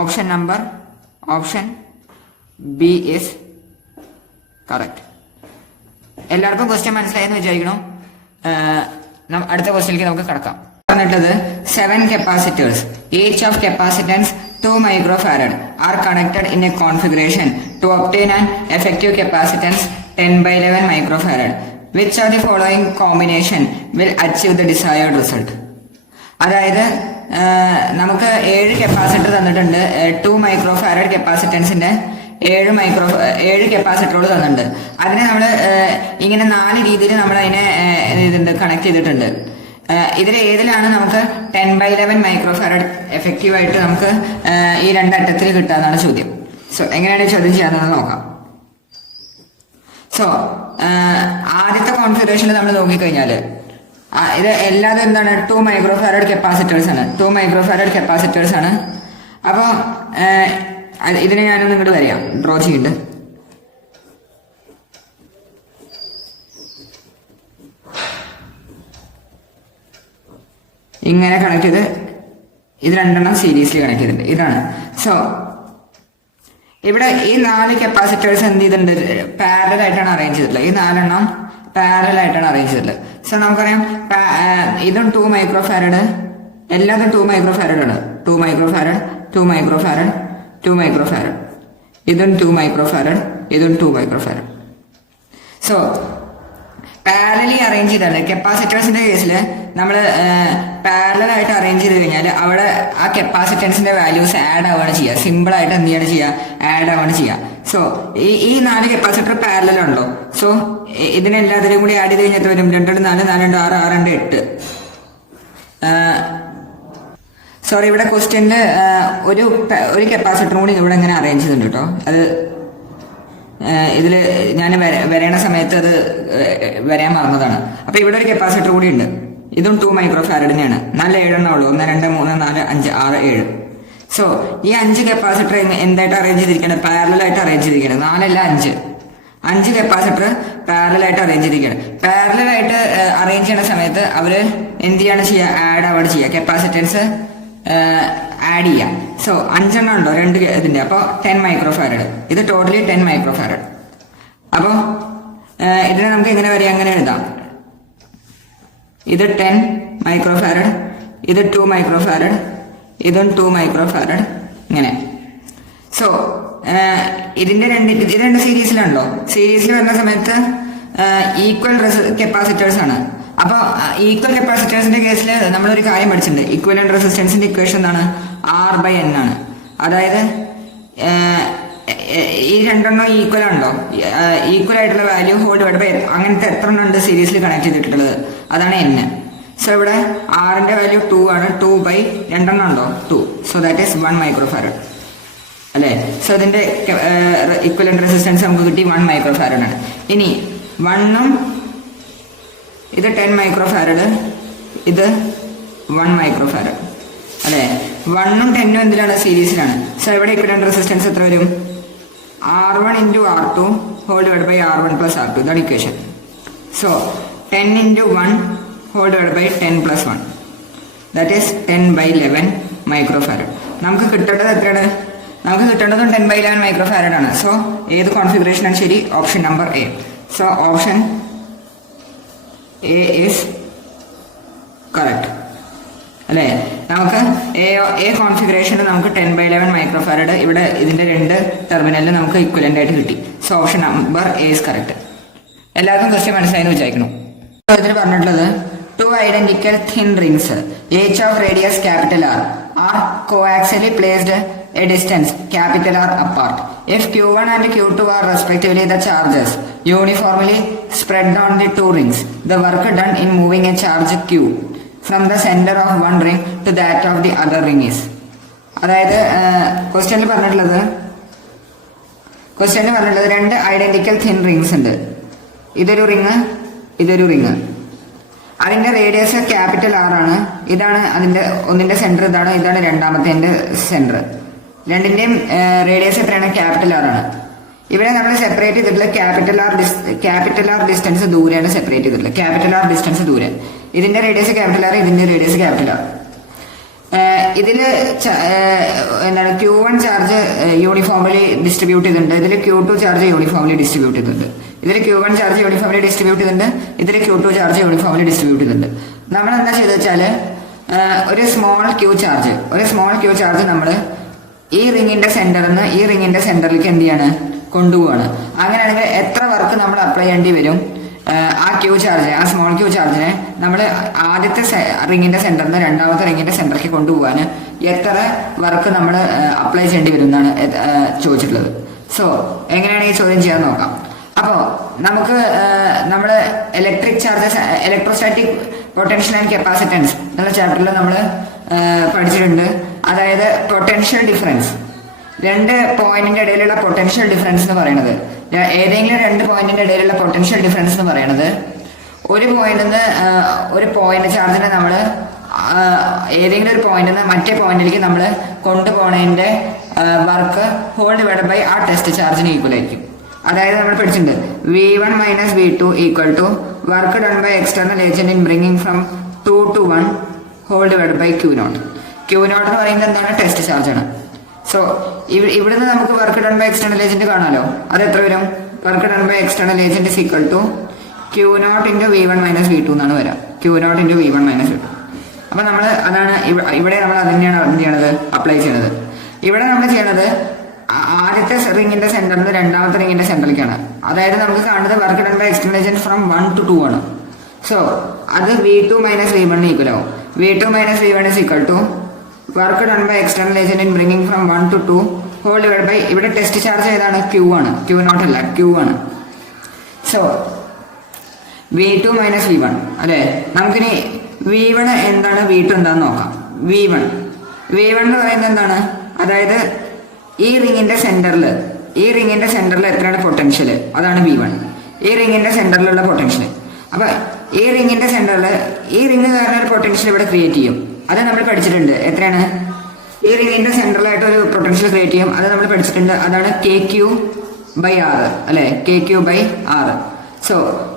option B is correct. എല്ലാവർക്കും ക്വസ്റ്റ്യൻ മനസ്സിലായെന്ന് വിചാരിക്കണം. അടുത്ത ക്വസ്റ്റ്യനിലേക്ക് നമുക്ക് കടക്കാം. പറഞ്ഞിട്ടത് 7 capacitors, each of capacitance 2 microfarad are connected in a configuration to obtain an effective capacitance 10/11 microfarad. Which of the following combination will achieve the desired result? അതായത് നമുക്ക് 7 കപ്പാസിറ്റർ തന്നിട്ടുണ്ട്. 2 microfarad കപ്പാസിറ്റൻസിന്റെ 7 കപ്പാസിറ്ററുകൾ തന്നിട്ടുണ്ട്. അതിനെ നമ്മൾ ഇങ്ങനെ 4 രീതിയിൽ നമ്മൾ അതിനെ കണക്ട് ചെയ്തിട്ടുണ്ട്. ഇതിൽ ഏതിലാണ് നമുക്ക് 10/11 മൈക്രോഫാരഡ് എഫക്റ്റീവ് ആയിട്ട് നമുക്ക് ഈ രണ്ടറ്റത്തിൽ കിട്ടാന്നാണ് ചോദ്യം. സോ എങ്ങനെയാണ് ഈ ചോദ്യം ചെയ്യാമെന്ന് നോക്കാം. സോ ആദ്യത്തെ കോൺഫിഗറേഷനിൽ നമ്മൾ നോക്കിക്കഴിഞ്ഞാൽ ഇത് എല്ലാതും എന്താണ്? 2 മൈക്രോഫാരഡ് കപ്പാസിറ്റേഴ്സ് ആണ്. 2 മൈക്രോഫാരഡ് കപ്പാസിറ്റേഴ്സ് ആണ്. അപ്പോൾ ഇതിനെ ഞാനൊന്നും ഇങ്ങോട്ട് വരാം, ഡ്രോ ചെയ്യുന്നുണ്ട്. ഇങ്ങനെ കണക്ട് ചെയ്ത് ഇത് രണ്ടെണ്ണം സീരീസിൽ കണക്ട് ചെയ്തിട്ടുണ്ട്. ഇതാണ്. സോ ഇവിടെ ഈ 4 കപ്പാസിറ്റേഴ്സ് എന്ത് ചെയ്തിട്ടുണ്ട്? പാരലൽ ആയിട്ടാണ് അറേഞ്ച് ചെയ്തിട്ടുള്ളത്. ഈ 4 പാരലൽ ആയിട്ടാണ് അറേഞ്ച് ചെയ്തിട്ടുള്ളത്. സോ നമുക്കറിയാം ഇതും 2 മൈക്രോഫാരഡ്, എല്ലാതും 2 മൈക്രോഫാരഡ് ആണ്. 2 മൈക്രോഫാരഡ്, 2 മൈക്രോഫാരഡ്, 2 മൈക്രോഫാരഡ്, ഇതും 2 മൈക്രോഫാരഡ്, ഇതും 2 മൈക്രോഫാരഡ്. സോ പാരലി അറേഞ്ച് ചെയ്താണ്. കപ്പാസിറ്റേഴ്സിന്റെ കേസിൽ നമ്മൾ പാരലൽ ആയിട്ട് അറേഞ്ച് ചെയ്ത് കഴിഞ്ഞാൽ അവിടെ ആ കപ്പാസിറ്റൻസിന്റെ വാല്യൂസ് ആഡ് ആവുകയാണ് ചെയ്യുക. സിമ്പിൾ ആയിട്ട് എന്ത് ചെയ്യാണ് ചെയ്യുക? ആഡ് ആവുകയാണ് ചെയ്യുക. സോ ഈ 4 കപ്പാസിറ്റർ പാരലൽ ആണല്ലോ. സോ ഇതിനെല്ലാത്തിനും കൂടി ആഡ് ചെയ്ത് കഴിഞ്ഞിട്ട് വരും 2 4 4 2 6 6 2 8. സോറി, ഇവിടെ ക്വസ്റ്റ്യനിൽ ഒരു കപ്പാസിറ്ററും കൂടി ഇവിടെ ഇങ്ങനെ അറേഞ്ച് ചെയ്തിട്ടുണ്ട് കേട്ടോ. അത് ഇതിൽ ഞാൻ വരേണ്ട സമയത്ത് അത് വരാൻ മറന്നതാണ്. അപ്പൊ ഇവിടെ ഒരു കപ്പാസിറ്റർ കൂടി ഉണ്ട്. ഇതും 2 മൈക്രോഫാരഡിനെയാണ്. 4 7 ഉള്ളൂ. 1 2 3 4 5 6 7. സോ ഈ 5 കപ്പാസിറ്റർ എന്തായിട്ട് അറേഞ്ച് ചെയ്തിരിക്കുന്നത്? പാരലൽ ആയിട്ട് അറേഞ്ച് ചെയ്തിരിക്കുന്നത്. 4 അല്ല 5. 5 കപ്പാസിറ്റർ പാരലായിട്ട് അറേഞ്ച് ചെയ്തിരിക്കുകയാണ്. പാരലായിട്ട് അറേഞ്ച് ചെയ്യുന്ന സമയത്ത് അവര് എന്ത് ചെയ്യാണ് ചെയ്യുക, ആഡ് അവിടെ ചെയ്യുക, കപ്പാസിറ്റൻസ് ആഡ് ചെയ്യാം. സോ 5 എണ്ണം ഉണ്ടോ 2 ഇതിന്റെ, അപ്പോൾ 10 മൈക്രോ ഫാരഡ്. ഇത് ടോട്ടലി 10 മൈക്രോ ഫാരഡ്. അപ്പോൾ ഇതിനെ നമുക്ക് ഇങ്ങനെ വരിക, അങ്ങനെ എഴുതാം. ഇത് 10 മൈക്രോ ഫാരഡ്, ഇത് 2 മൈക്രോ ഫാരഡ്, ഇതും 2 മൈക്രോ ഫാരഡ്, ഇങ്ങനെ. സോ ഇതിന്റെ രണ്ട് സീരീസിലാണല്ലോ. സീരീസിൽ വരുന്ന സമയത്ത് ഈക്വൽ കപ്പാസിറ്റേഴ്സ് ആണ്. അപ്പൊ ഈക്വൽ കപ്പാസിറ്റേഴ്സിന്റെ കേസിൽ നമ്മളൊരു കാര്യം പഠിച്ചിട്ടുണ്ട്. ഇക്വലന്റ് റെസിസ്റ്റൻസിന്റെ ഇക്വേഷൻ എന്താണ്? R/N ആണ്. അതായത് ഈ രണ്ടെണ്ണം ഈക്വൽ ആണല്ലോ, ഈക്വൽ ആയിട്ടുള്ള വാല്യൂ ഹോൾഡ് ഡിവൈഡ് ബൈ അങ്ങനത്തെ എത്ര എണ്ണം ഉണ്ട് സീരീസിൽ കണക്ട് ചെയ്തിട്ടുള്ളത്, അതാണ് N. സോ ഇവിടെ R-ന്റെ വാല്യൂ 2 ആണ്. 2 ബൈ രണ്ടെണ്ണം ഉണ്ടോ 2. So that is 1 micro farad അല്ലേ. സോ ഇതിന്റെ ഇക്വലന്റ് റെസിസ്റ്റൻസ് നമുക്ക് കിട്ടി 1 മൈക്രോ ഫാരഡ് ആണ്. ഇനി 1ഉം ഇത് 10 മൈക്രോ ഫാരഡ്, ഇത് 1 മൈക്രോ ഫാരഡ് അല്ലേ. 1ഉം 10ഉം എന്തിലാണ്? സീരീസിലാണ്. സോ ഇവിടെ ഇക്വലന്റ് റെസിസ്റ്റൻസ് എത്ര വരും? R1 into R2 whole divided by R1 plus R2. ഇതാണ് equation. So 10 into 1 whole divided by 10 plus 1. That is 10 by 11 micro farad. നമുക്ക് കിട്ടേണ്ടത് എത്രയാണ്? നമുക്ക് കിട്ടേണ്ടതും 10 by 11 മൈക്രോ ഫാരഡ് ആണ്. സോ ഏത് കോൺഫിഗറേഷൻ ആണ് ശരി? Option number A. So option A is correct അല്ലേ. നമുക്ക് എ കോൺഫിഗറേഷനിൽ നമുക്ക് 10 by 11 മൈക്രോ ഫാരഡ് ഇവിടെ ഇതിന്റെ 2 ടെർമിനലിൽ നമുക്ക് ഇക്വലന്റ് ആയിട്ട് കിട്ടി. So option number A is correct. എല്ലാവർക്കും ക്വസ്റ്റ്യൻ മനസ്സിലായെന്ന് വിചാരിക്കുന്നു. ഇതിൽ പറഞ്ഞിട്ടുള്ളത് 2 identical thin rings each of radius capital R are coaxially placed a distance capital R apart. If Q1 and Q2 are respectively the charges uniformly spread on the 2 rings, the work done in moving a charge Q from the center of one ring to that of the other ring is. അതായത് ക്വസ്റ്റ്യനിൽ പറഞ്ഞിട്ടുള്ളത് 2 identical thin rings ഉണ്ട്. ഇതൊരു ring, ഇതൊരു ring. അതിന്റെ radius capital R ആണ്. ഇതാണ് അതിന്റെ ഒന്നിന്റെ സെന്റർ, ഇതാണ് രണ്ടാമത്തെ സെന്റർ. രണ്ടിന്റെയും റേഡിയസ് എത്രയാണ്? ക്യാപിറ്റൽ R ആണ്. ഇവിടെ നമ്മൾ സെപ്പറേറ്റ് ചെയ്തിട്ടുള്ള ക്യാപിറ്റൽ ആർ ഡിസ്റ്റൻസ് ദൂരെയാണ് സെപ്പറേറ്റ് ചെയ്തിട്ടുള്ളത്. ക്യാപിറ്റൽ ആർ ഡിസ്റ്റൻസ് ദൂരെ. ഇതിന്റെ റേഡിയസ് ക്യാപിറ്റൽ ആർ, ഇതിന്റെ റേഡിയസ് ക്യാപിറ്റൽ ആർ. ഇതില് എന്താണ് Q1 ചാർജ് യൂണിഫോംലി ഡിസ്ട്രിബ്യൂട്ട് ചെയ്തിട്ടുണ്ട്. ഇതിൽ Q2 ചാർജ് യൂണിഫോംലി ഡിസ്ട്രിബ്യൂട്ട് ചെയ്തിട്ടുണ്ട്. ഇതിൽ Q1 ചാർജ് യൂണിഫോംലി ഡിസ്ട്രിബ്യൂട്ട് ചെയ്തിട്ടുണ്ട്. ഇതിൽ Q2 ചാർജ് യൂണിഫോംലി ഡിസ്ട്രിബ്യൂട്ട് ചെയ്തിട്ടുണ്ട്. നമ്മൾ എന്താ ചെയ്തെന്ന് വെച്ചാല് ഒരു സ്മോൾ ക്യൂ ചാർജ് നമ്മൾ ഈ റിങ്ങിന്റെ സെന്ററിൽ നിന്ന് ഈ റിങ്ങിന്റെ സെന്ററിലേക്ക് എന്ത് ചെയ്യാണ്? കൊണ്ടുപോവാണ്. അങ്ങനെയാണെങ്കിൽ എത്ര വർക്ക് നമ്മൾ അപ്ലൈ ചെയ്യേണ്ടി വരും? ആ ക്യൂ ചാർജ്, ആ സ്മോൾ ക്യൂ ചാർജിനെ നമ്മൾ ആദ്യത്തെ റിങ്ങിന്റെ സെന്ററിൽ നിന്ന് രണ്ടാമത്തെ റിങ്ങിന്റെ സെന്ററിലേക്ക് കൊണ്ടുപോകാൻ എത്ര വർക്ക് നമ്മൾ അപ്ലൈ ചെയ്യേണ്ടി വരും എന്നാണ് ചോദിച്ചിട്ടുള്ളത്. സോ എങ്ങനെയാണ് ഈ ചോദ്യം ചെയ്യാൻ നോക്കാം. അപ്പോൾ നമുക്ക് നമ്മൾ ഇലക്ട്രോസ്റ്റാറ്റിക് പൊട്ടൻഷ്യൽ ആൻഡ് കപ്പാസിറ്റൻസ് എന്നുള്ള ചാപ്റ്ററിൽ നമ്മൾ പഠിച്ചിട്ടുണ്ട്. അതായത് പൊട്ടൻഷ്യൽ ഡിഫറൻസ്, 2 പോയിന്റിന്റെ ഇടയിലുള്ള പൊട്ടൻഷ്യൽ ഡിഫറൻസ് എന്ന് പറയുന്നത്, ഏതെങ്കിലും 2 പോയിന്റിന്റെ ഇടയിലുള്ള പൊട്ടൻഷ്യൽ ഡിഫറൻസ് എന്ന് പറയുന്നത് ഒരു പോയിന്റ് ചാർജിനെ നമ്മൾ ഏതെങ്കിലും ഒരു പോയിന്റിൽ നിന്ന് മറ്റേ പോയിന്റിലേക്ക് നമ്മൾ കൊണ്ടുപോകുന്നതിന്റെ വർക്ക് ഹോൾ ഡിവൈഡ് ബൈ ആ ടെസ്റ്റ് ചാർജിന് ഈക്വൽ ആയിരിക്കും. അതായത് നമ്മൾ പഠിച്ചിട്ടുണ്ട് V1 - V2 equal to work done by external agent in bringing from 2 to 1 whole divide by Q0. Q0 എന്ന് പറയുന്നത് എന്താണ്? ടെസ്റ്റ് ചാർജ് ആണ്. സോ ഇവിടുന്ന് നമുക്ക് work done by external agent കാണാമല്ലോ. അത് എത്ര വരും? Work done by external agent is equal to Q0 into V1 - V2 എന്നാണ് വരാം. Q0 into V1 - V2. അപ്പൊ നമ്മൾ അതാണ് ഇവിടെ നമ്മൾ അതിനെയാണ് എന്ത് ചെയ്യണത്? അപ്ലൈ ചെയ്യണത്. ഇവിടെ നമ്മൾ ചെയ്യണത് ആദ്യത്തെ റിങ്ങിന്റെ സെന്ററിൽ നിന്ന് രണ്ടാമത്തെ റിങ്ങിന്റെ സെന്ററിലേക്കാണ്. അതായത് നമുക്ക് കാണുന്നത് work done by external agent from 1 to 2 ആണ്. സോ അത് V2 - V1 ഈക്വൽ ആവും. V2 - V1 is equal to work done by external agent in bringing from 1 to 2 whole divide by ഇവിടെ ടെസ്റ്റ് ചാർജ് ഏതാണ്? Q ആണ്. Q0 അല്ല, Q ആണ്. So V2 - V1 അല്ലെ. നമുക്കിനി V1 എന്താണ്, V2 എന്താന്ന് നോക്കാം. V1 എന്ന് പറയുന്നത് എന്താണ്? അതായത് ഈ റിങ്ങിന്റെ സെന്ററിൽ എത്രയാണ് പൊട്ടൻഷ്യൽ? അതാണ് V1. ഈ റിങ്ങിന്റെ സെന്ററിലുള്ള പൊട്ടൻഷ്യൽ. അപ്പൊ ഈ റിങ്ങിന്റെ സെന്ററിൽ ഈ റിങ് കാരണം ഒരു പൊട്ടൻഷ്യൽ ഇവിടെ ക്രിയേറ്റ് ചെയ്യും. അത് നമ്മൾ പഠിച്ചിട്ടുണ്ട്. എത്രയാണ്? ഈ റിങ്ങിന്റെ സെന്ററിലായിട്ട് ഒരു പൊട്ടൻഷ്യൽ ക്രിയേറ്റ് ചെയ്യും. അത് നമ്മൾ പഠിച്ചിട്ടുണ്ട്. അതാണ് KQ ബൈ ആർ അല്ലെ, K Q by R. So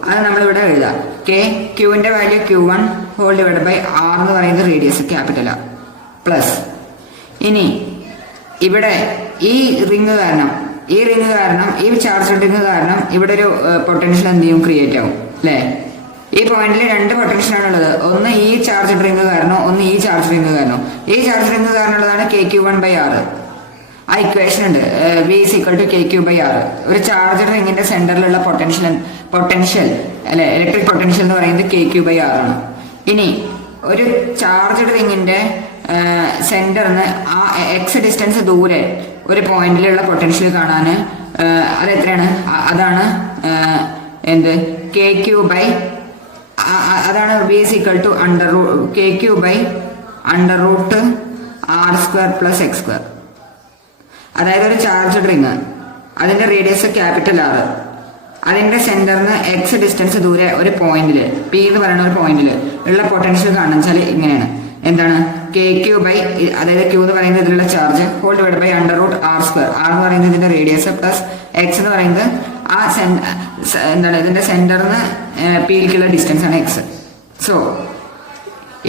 അത് നമ്മളിവിടെ എഴുതാം. കെ ക്യൂവിന്റെ value Q1 whole divide by R എന്ന് പറയുന്നത് റേഡിയസ് ക്യാപിറ്റലാ പ്ലസ്. ഇനി ഇവിടെ ഈ റിങ് കാരണം ഈ ചാർജ് റിങ് കാരണം ഇവിടെ ഒരു പൊട്ടൻഷ്യൽ എന്ത് ചെയ്യും, ക്രിയേറ്റ് ആവും അല്ലെ. ഈ പോയിന്റിൽ രണ്ട് പൊട്ടൻഷ്യലാണ് ഉള്ളത്. ഒന്ന് ഈ ചാർജ് റിങ് കാരണം, ഒന്ന് ഈ ചാർജ് റിങ് കാരണം. ഈ ചാർജ് റിങ് കാരണമുള്ളതാണ് KQ1 ബൈ ആർ. ആ ഇക്വേഷൻ ഉണ്ട്, V is equal to KQ by R. ഒരു ചാർജ് റിങ്ങിന്റെ സെന്ററിലുള്ള പൊട്ടൻഷ്യൽ അല്ലെ, ഇലക്ട്രിക് പൊട്ടൻഷ്യൽ എന്ന് പറയുന്നത് KQ ബൈ ആർ ആണ്. ഇനി ഒരു ചാർജ് റിങ്ങിന്റെ സെന്ററിന് ആ എക്സ് ഡിസ്റ്റൻസ് ദൂരെ ഒരു പോയിന്റിലുള്ള പൊട്ടൻഷ്യൽ കാണാൻ അത് എത്രയാണ്, അതാണ് എന്ത് KQ ബൈ, അതാണ് V is equal to KQ by under root R square plus X square. അതായത് ഒരു ചാർജ് റിങ്, അതിന്റെ റേഡിയസ് ക്യാപിറ്റൽ ആർ, അതിന്റെ സെന്ററിന് എക്സ് ഡിസ്റ്റൻസ് ദൂരെ ഒരു പോയിന്റില് പി എന്ന് പറയുന്ന ഒരു പോയിന്റില് ഉള്ള പൊട്ടൻഷ്യൽ കാണുന്ന വെച്ചാൽ ഇങ്ങനെയാണ്. എന്താണ് KQ ബൈ, അതായത് Q എന്ന് പറയുന്നത് ഇതിലുള്ള charge whole divide by under root R square. R എന്ന് പറയുന്നത് ഇതിന്റെ റേഡിയസ് പ്ലസ് എക്സ് എന്ന് പറയുന്നത് ആ എന്താണ് ഇതിന്റെ സെന്ററിന് പിയിലേക്കുള്ള ഡിസ്റ്റൻസ് ആണ് എക്സ്. സോ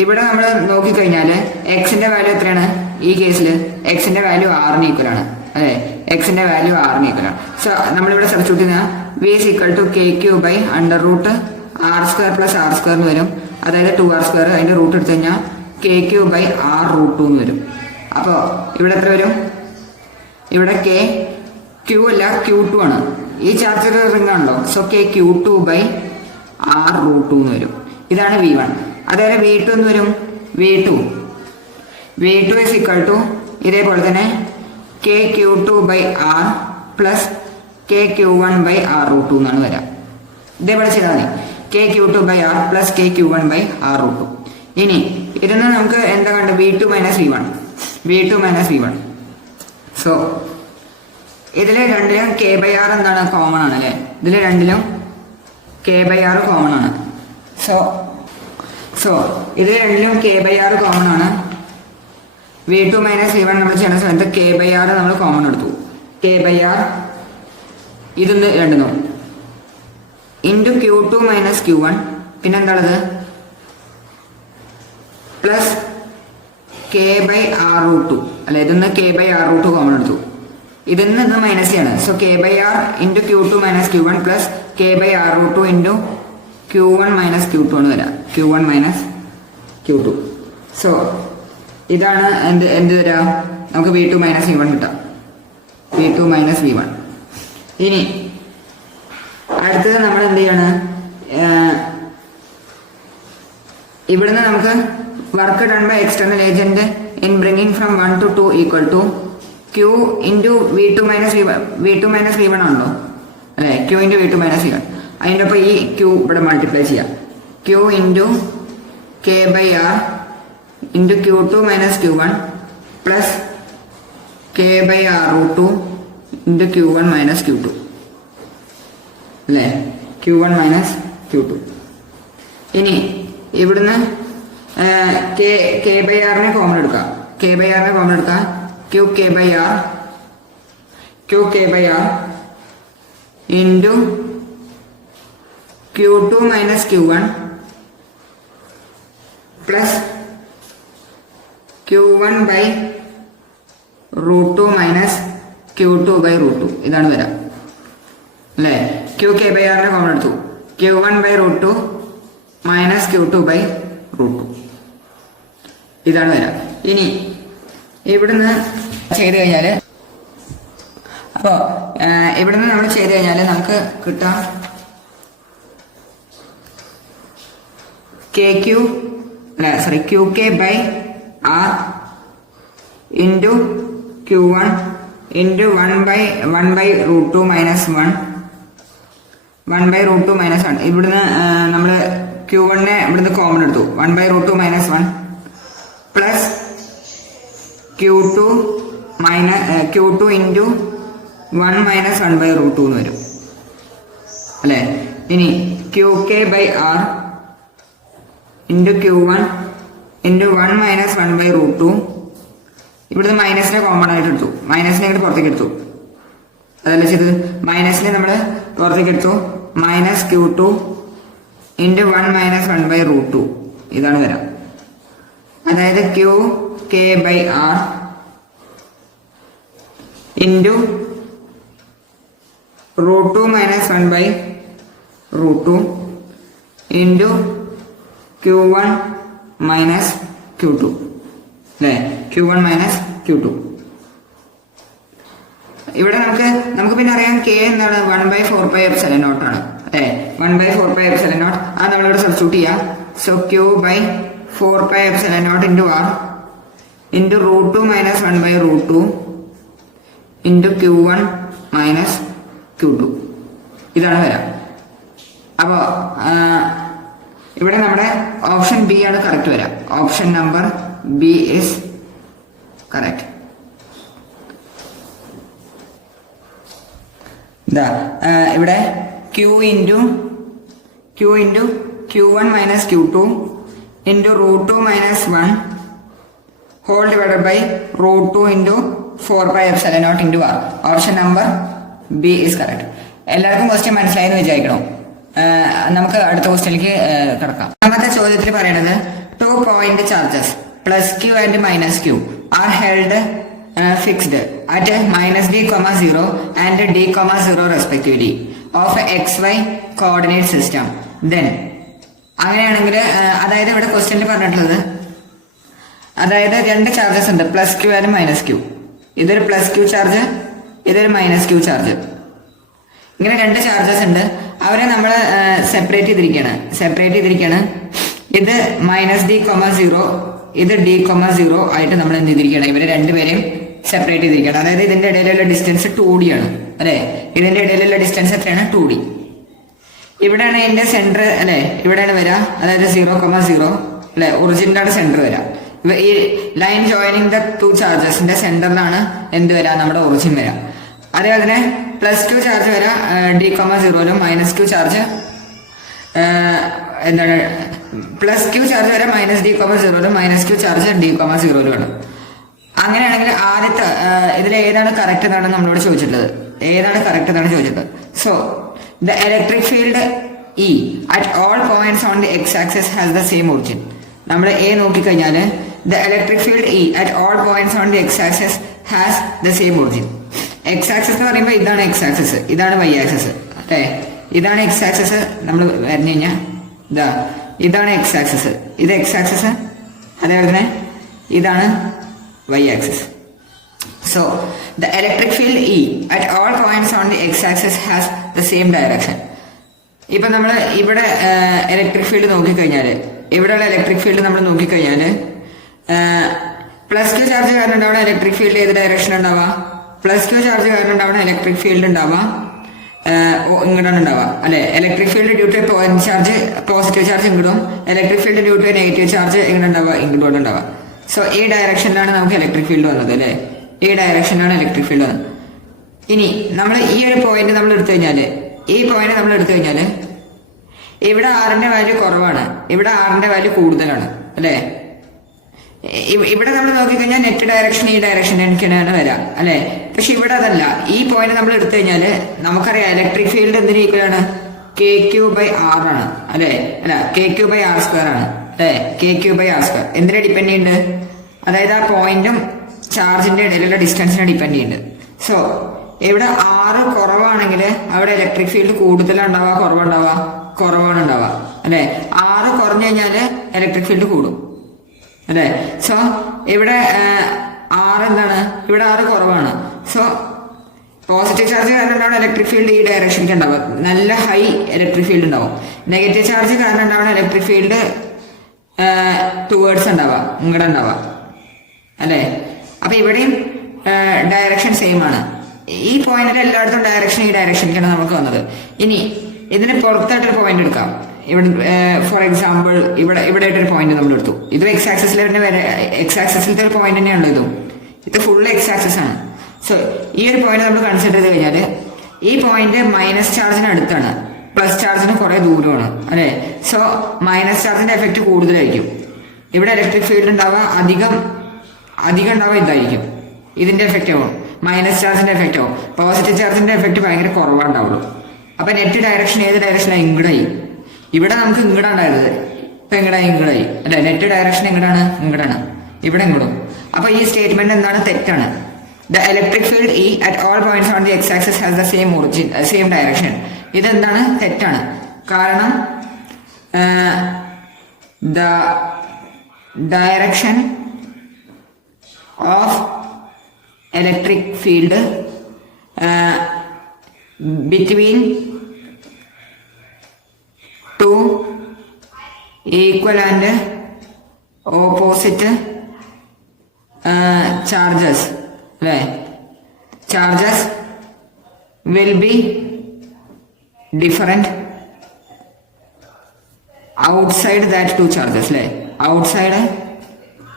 ഇവിടെ നമ്മൾ നോക്കിക്കഴിഞ്ഞാല് എക്സിന്റെ വാല്യൂ എത്രയാണ്, ഈ കേസിൽ എക്സിന്റെ വാല്യൂ ആറിന് ഈക്വൽ ആണ് അല്ലെ, എക്സിന്റെ വാല്യൂ ആറിന് ഈക്വൽ ആണ്. സോ നമ്മളിവിടെ സബ്സ്റ്റിറ്റ്യൂട്ട് ചെയ്യുന്ന V is equal to KQ by under root R square plus R square എന്ന് വരും. അതായത് 2R സ്ക്വയർ, അതിന്റെ റൂട്ട് എടുത്തു കഴിഞ്ഞാൽ KQ ബൈ ആർ റൂട്ട് 2 എന്ന് വരും. അപ്പോൾ ഇവിടെ എത്ര വരും, ഇവിടെ Q അല്ല Q2 ആണ്, ഈ ചാർജ് റിംഗ് ആണല്ലോ. So KQ2 by R root 2 എന്ന് വരും. ഇതാണ് V1. അതായത് V2 എന്ന് വരും, V2 is equal to ഇതേപോലെ തന്നെ KQ2 by R plus KQ1 by R root 2 എന്നാണ് വരാം. ഇതേപോലെ ചെയ്താൽ മതി, KQ2 by R plus KQ1 by R root 2. ഇനി ഇതിന് നമുക്ക് എന്താ കണ്ടത്, V2 മൈനസ് V1. സോ ഇതിലെ രണ്ടിലും K ബൈ ആർ എന്താണ്, കോമൺ ആണ് അല്ലെ. ഇതിലെ രണ്ടിലും K ബൈ ആർ കോമൺ ആണ്. സോ ഇത് രണ്ടിലും K ബൈ ആർ കോമൺ ആണ്. V2 മൈനസ് V1 നമ്മൾ ചെയ്യുന്ന സമയത്ത് K ബൈ ആർ നമ്മൾ കോമൺ എടുത്തു. K ബൈ ആർ ഇതൊന്ന് രണ്ടും ഇൻറ്റു Q2 മൈനസ് Q1, പിന്നെ എന്താണത് plus K by R root 2 അല്ലെ. ഇതൊന്ന് K by R root 2 common എടുത്തു. ഇതിന്ന് ഇത് മൈനസ് ചെയ്യാണ്. So K by R into Q2 minus Q1 plus K by R root 2 into Q1 minus Q2 ആണ് വരാം. Q1 minus Q2. സോ ഇതാണ് എന്ത് തരാം, നമുക്ക് V2 മൈനസ് V1 കിട്ടാം. V2 minus V1. ഇനി അടുത്തത് നമ്മൾ എന്ത് ചെയ്യാണ്, ഇവിടുന്ന് നമുക്ക് work done by external agent in bringing from 1 to 2 equal to Q into V2 minus V1 ആണല്ലോ അല്ലെ. Q into V2 minus V1, അതിൻ്റെ ഒപ്പം ഈ Q ഇവിടെ മൾട്ടിപ്ലൈ ചെയ്യാം. Q into K by R into Q2 minus Q1 plus K by R root 2 into Q1 minus Q2 അല്ലേ, Q1 minus Q2. ഇനി ഇവിടുന്ന് K ബൈ ആറിനെ കോമൺ എടുക്കാം. Q K by R into Q2 minus Q1 plus Q1 by root 2 minus Q2 by root 2. ഇതാണ് വരാം അല്ലേ. Q K by ആറിനെ common എടുത്തു. Q1 by root 2 minus Q2 by root 2. ഇതാണ് വരാം. ഇനി ഇവിടുന്ന് ചെയ്ത് കഴിഞ്ഞാൽ നമ്മൾ ചെയ്ത് കഴിഞ്ഞാൽ നമുക്ക് കിട്ടാം QK by R into Q1 into 1 by root 2 minus 1 by root 2 minus 1. ഇവിടുന്ന് നമ്മൾ Q1നെ ഇവിടുന്ന് കോമൺ എടുത്തു. 1 by root 2 minus 1 plus Q2 into 1 minus 1 by root 2 എന്ന് വരും അല്ലേ. ഇനി QK by R into Q1 into 1 minus 1 by root 2. ഇവിടുന്ന് മൈനസിനെ കോമൺ ആയിട്ട് എടുത്തു, മൈനസിനെ ഇങ്ങോട്ട് പുറത്തേക്ക് എടുത്തു. അതല്ല ചെയ്തത്, മൈനസിനെ നമ്മൾ പുറത്തേക്ക് എടുത്തു, -q2 × 1 - 1/√2 ഇതാണ് വരാം. അതായത് Q(k/r) into √2 - 1/√2 into Q1 - Q2 അല്ലേ, Q1 - Q2. ഇവിടെ നമുക്ക് പിന്നെ അറിയാം k എന്താണ് 1/4πε0 ആണ് അല്ലേ, 1/4πε0 അത് നമ്മളിവിടെ സബ്സ്റ്റിറ്റ്യൂട്ട് ചെയ്യാം. So Q/4πε0 × r into √2 - 1/√2 into Q1 - Q2 ഇതാണ് വരാം. അപ്പോൾ ഇവിടെ നമ്മുടെ ഓപ്ഷൻ ബി ആണ് കറക്റ്റ് വരാം. Option number B is correct. ഇവിടെ Q into Q1 - Q2 into √2 - 1 whole divided by √2 into 4πε0 × r. Option number B is correct. എല്ലാവർക്കും ക്വസ്റ്റ്യൻ മനസ്സിലായെന്ന് വിചാരിക്കണം. നമുക്ക് അടുത്ത ക്വസ്റ്റ്യനിലേക്ക് കിടക്കാം. രണ്ടാമത്തെ ചോദ്യത്തിൽ പറയുന്നത് 2 point charges +q and -q are held fixed at -d,0 and d,0 respectively of xy coordinate system. Then അങ്ങനെയാണെങ്കിൽ അതായത് ഇവിടെ ക്വസ്റ്റ്യനിൽ പറഞ്ഞിട്ടുള്ളത്, അതായത് രണ്ട് ചാർജസ് ഉണ്ട്, +q and -q. ഇതൊരു +q ചാർജ്, ഇതൊരു -q ചാർജ്. ഇങ്ങനെ രണ്ട് ചാർജസ് ഉണ്ട്. അവരെ നമ്മൾ സെപ്പറേറ്റ് ചെയ്തിരിക്കുകയാണ്. ഇത് -d,0 ഇത് d,0 ആയിട്ട് നമ്മൾ എന്ത് ചെയ്തിരിക്കുകയാണ്, ഇവരെ രണ്ടുപേരെയും സെപ്പറേറ്റ് ചെയ്തിരിക്കുകയാണ്. അതായത് ഇതിന്റെ ഇടയിലുള്ള ഡിസ്റ്റൻസ് 2d ആണ് അല്ലെ, ഇതിന്റെ ഇടയിലുള്ള ഡിസ്റ്റൻസ് എത്രയാണ്, 2d. ഇവിടെയാണ് ഇതിന്റെ സെന്റർ അല്ലെ, ഇവിടെയാണ് വരിക, അതായത് 0,0 അല്ലെ, ഒറിജിനിലാണ് സെന്റർ വരിക. ഈ ലൈൻ ജോയിനിങ് ദ 2 ചാർജസിന്റെ സെന്ററിലാണ് എന്ത് വരാ, നമ്മുടെ ഒറിജിൻ വരാം. അതേപോലെ തന്നെ +q ചാർജ് വരാം d,0ലും, -q ചാർജ് എന്താണ്, +q ചാർജ് വരാം -d,0ലും, -q ചാർജ് d,0ലുമാണ്. അങ്ങനെയാണെങ്കിൽ ആദ്യത്തെ ഇതിൽ ഏതാണ് കറക്റ്റ് എന്നാണ് നമ്മളോട് ചോദിച്ചിട്ടുള്ളത്. So the electric field E at all points on the x-axis has the same origin. നമ്മൾ എ നോക്കിക്കഴിഞ്ഞാൽ the electric field E at all points on the x-axis has the same origin. x-axis എന്ന് പറയുമ്പോൾ ഇതാണ് x-axis, ഇതാണ് y-axis അല്ലേ. ഇതാണ് x-axis നമ്മൾ വരഞ്ഞു കഴിഞ്ഞാൽ ഇതാണ് x-axis, ഇത് x-axis, അതേപോലെ തന്നെ ഇതാണ് y-axis. So the electric field E at all points on the x-axis has the same direction. ഇപ്പൊ നമ്മൾ ഇവിടെ ഇലക്ട്രിക് ഫീൽഡ് നോക്കിക്കഴിഞ്ഞാല്, ഇവിടെയുള്ള ഇലക്ട്രിക് ഫീൽഡ് നമ്മൾ നോക്കിക്കഴിഞ്ഞാല് +q ചാർജ് കാരണം ഉണ്ടാവുന്ന ഇലക്ട്രിക് ഫീൽഡ് ഏത് ഡയറക്ഷൻ ഉണ്ടാവുക, +q ചാർജ് കാരണം ഉണ്ടാവുന്ന ഇലക്ട്രിക് ഫീൽഡ് ഉണ്ടാവുക ഇങ്ങോട്ടാണ് ഉണ്ടാവുക അല്ലെ. Electric field due to charge positive charge ഇങ്ങോട്ടും, electric field due to negative charge എങ്ങനെ ഉണ്ടാവുക, ഇങ്ങോട്ടും ഉണ്ടാവുക. സോ ഈ ഡയറക്ഷനിലാണ് നമുക്ക് ഇലക്ട്രിക് ഫീൽഡ് വന്നത് അല്ലെ, ഈ ഡയറക്ഷനിലാണ് ഇലക്ട്രിക് ഫീൽഡ് വന്നത്. ഇനി നമ്മൾ ഈ ഒരു പോയിന്റ് നമ്മൾ എടുത്തു കഴിഞ്ഞാല്, ഇവിടെ ആറിന്റെ വാല്യൂ കുറവാണ്, ഇവിടെ ആറിന്റെ വാല്യൂ കൂടുതലാണ് അല്ലെ. ഇവിടെ നമ്മൾ നോക്കിക്കഴിഞ്ഞാൽ നെറ്റ് ഡയറക്ഷൻ ഈ ഡയറക്ഷനിലേക്കാണ് വരാം അല്ലെ. പക്ഷെ ഇവിടെ അതല്ല, ഈ പോയിന്റ് നമ്മൾ എടുത്തു കഴിഞ്ഞാല് നമുക്കറിയാം ഇലക്ട്രിക് ഫീൽഡ് എന്തിന് ഈക്വലാണ്, kq/r ആണ് അല്ലെ, അല്ല kq/r² ആണ് അല്ലെ, kq/r². എന്തിനെ ഡിപ്പെൻഡ് ചെയ്യുന്നുണ്ട്, അതായത് ആ പോയിന്റും ചാർജിന്റെ ഇടയിലുള്ള ഡിസ്റ്റൻസിനെ ഡിപ്പെൻഡ് ചെയ്യുന്നുണ്ട്. സോ ഇവിടെ r കുറവാണെങ്കിൽ അവിടെ ഇലക്ട്രിക് ഫീൽഡ് കൂടുതലുണ്ടാവുക കുറവാണ് ഉണ്ടാവുക അല്ലെ. r കുറഞ്ഞു കഴിഞ്ഞാല് ഇലക്ട്രിക് ഫീൽഡ് കൂടും അല്ലെ. സോ ഇവിടെ r എന്താണ്, ഇവിടെ r കുറവാണ്. സോ പോസിറ്റീവ് ചാർജ് കാരണം ഉണ്ടാവുന്ന ഇലക്ട്രിക് ഫീൽഡ് ഈ ഡയറക്ഷനിലേക്ക് ഉണ്ടാവുക, നല്ല ഹൈ ഇലക്ട്രിക് ഫീൽഡ് ഉണ്ടാവും. നെഗറ്റീവ് ചാർജ് കാരണം ഉണ്ടാവുന്ന ഇലക്ട്രിക് ഫീൽഡ് ടുവേർഡ്സ് ഉണ്ടാവുക, ഇങ്ങോട്ട് ഉണ്ടാവുക അല്ലെ. അപ്പൊ ഇവിടെയും ഡയറക്ഷൻ സെയിം ആണ്. ഈ പോയിന്റിൽ എല്ലായിടത്തും ഡയറക്ഷൻ ഈ ഡയറക്ഷനിലേക്കാണ് നമുക്ക് വന്നത്. ഇനി ഇതിന് പുറത്തായിട്ടൊരു പോയിന്റ് എടുക്കാം. ഇവിടെ ഫോർ എക്സാമ്പിൾ ഇവിടെ ആയിട്ടൊരു പോയിന്റ് നമ്മൾ എടുത്തു. ഇത് x-ആക്സിസിൽ വരെ x-ആക്സിസിലത്തെ ഒരു പോയിന്റ് തന്നെയാണല്ലോ ഇതും, ഇത് ഫുൾ x-ആക്സിസ് ആണ്. സോ ഈ ഒരു പോയിന്റ് നമ്മൾ കൺസിഡർ ചെയ്ത് കഴിഞ്ഞാൽ ഈ പോയിന്റ് മൈനസ് ചാർജിന് അടുത്താണ്, പ്ലസ് ചാർജിന് കുറെ ദൂരമാണ് അല്ലെ. സോ മൈനസ് ചാർജിന്റെ എഫക്ട് കൂടുതലായിരിക്കും. ഇവിടെ ഇലക്ട്രിക് ഫീൽഡ് ഉണ്ടാവുക അധികം ഉണ്ടാവുക ഇതായിരിക്കും, ഇതിന്റെ എഫക്റ്റ് ആവും. മൈനസ് ചാർജിന്റെ എഫക്റ്റോ പോസിറ്റീവ് ചാർജിന്റെ എഫക്റ്റ് ഭയങ്കര കുറവാണ്ടാവുള്ളൂ. അപ്പൊ നെറ്റ് ഡയറക്ഷൻ ഏത് ഡയറക്ഷനാണ്? ഇങ്ങടായി. ഇവിടെ നമുക്ക് ഇങ്ങടാണ്ടായത്, ഇപ്പൊ ഇങ്ങടായി അല്ലെ? നെറ്റ് ഡയറക്ഷൻ ഇങ്ങടാണ്, ഇവിടെ ഇങ്ങോട്ടും. അപ്പൊ ഈ സ്റ്റേറ്റ്മെന്റ് എന്താണ്? തെറ്റാണ്. The electric field E at all points on the X axis has the same origin, same direction. ഇതെന്താണ്? തെറ്റാണ്. കാരണം the direction of electric field between two equal and opposite charges, right? Charges will be different outside that two charges, right? Outside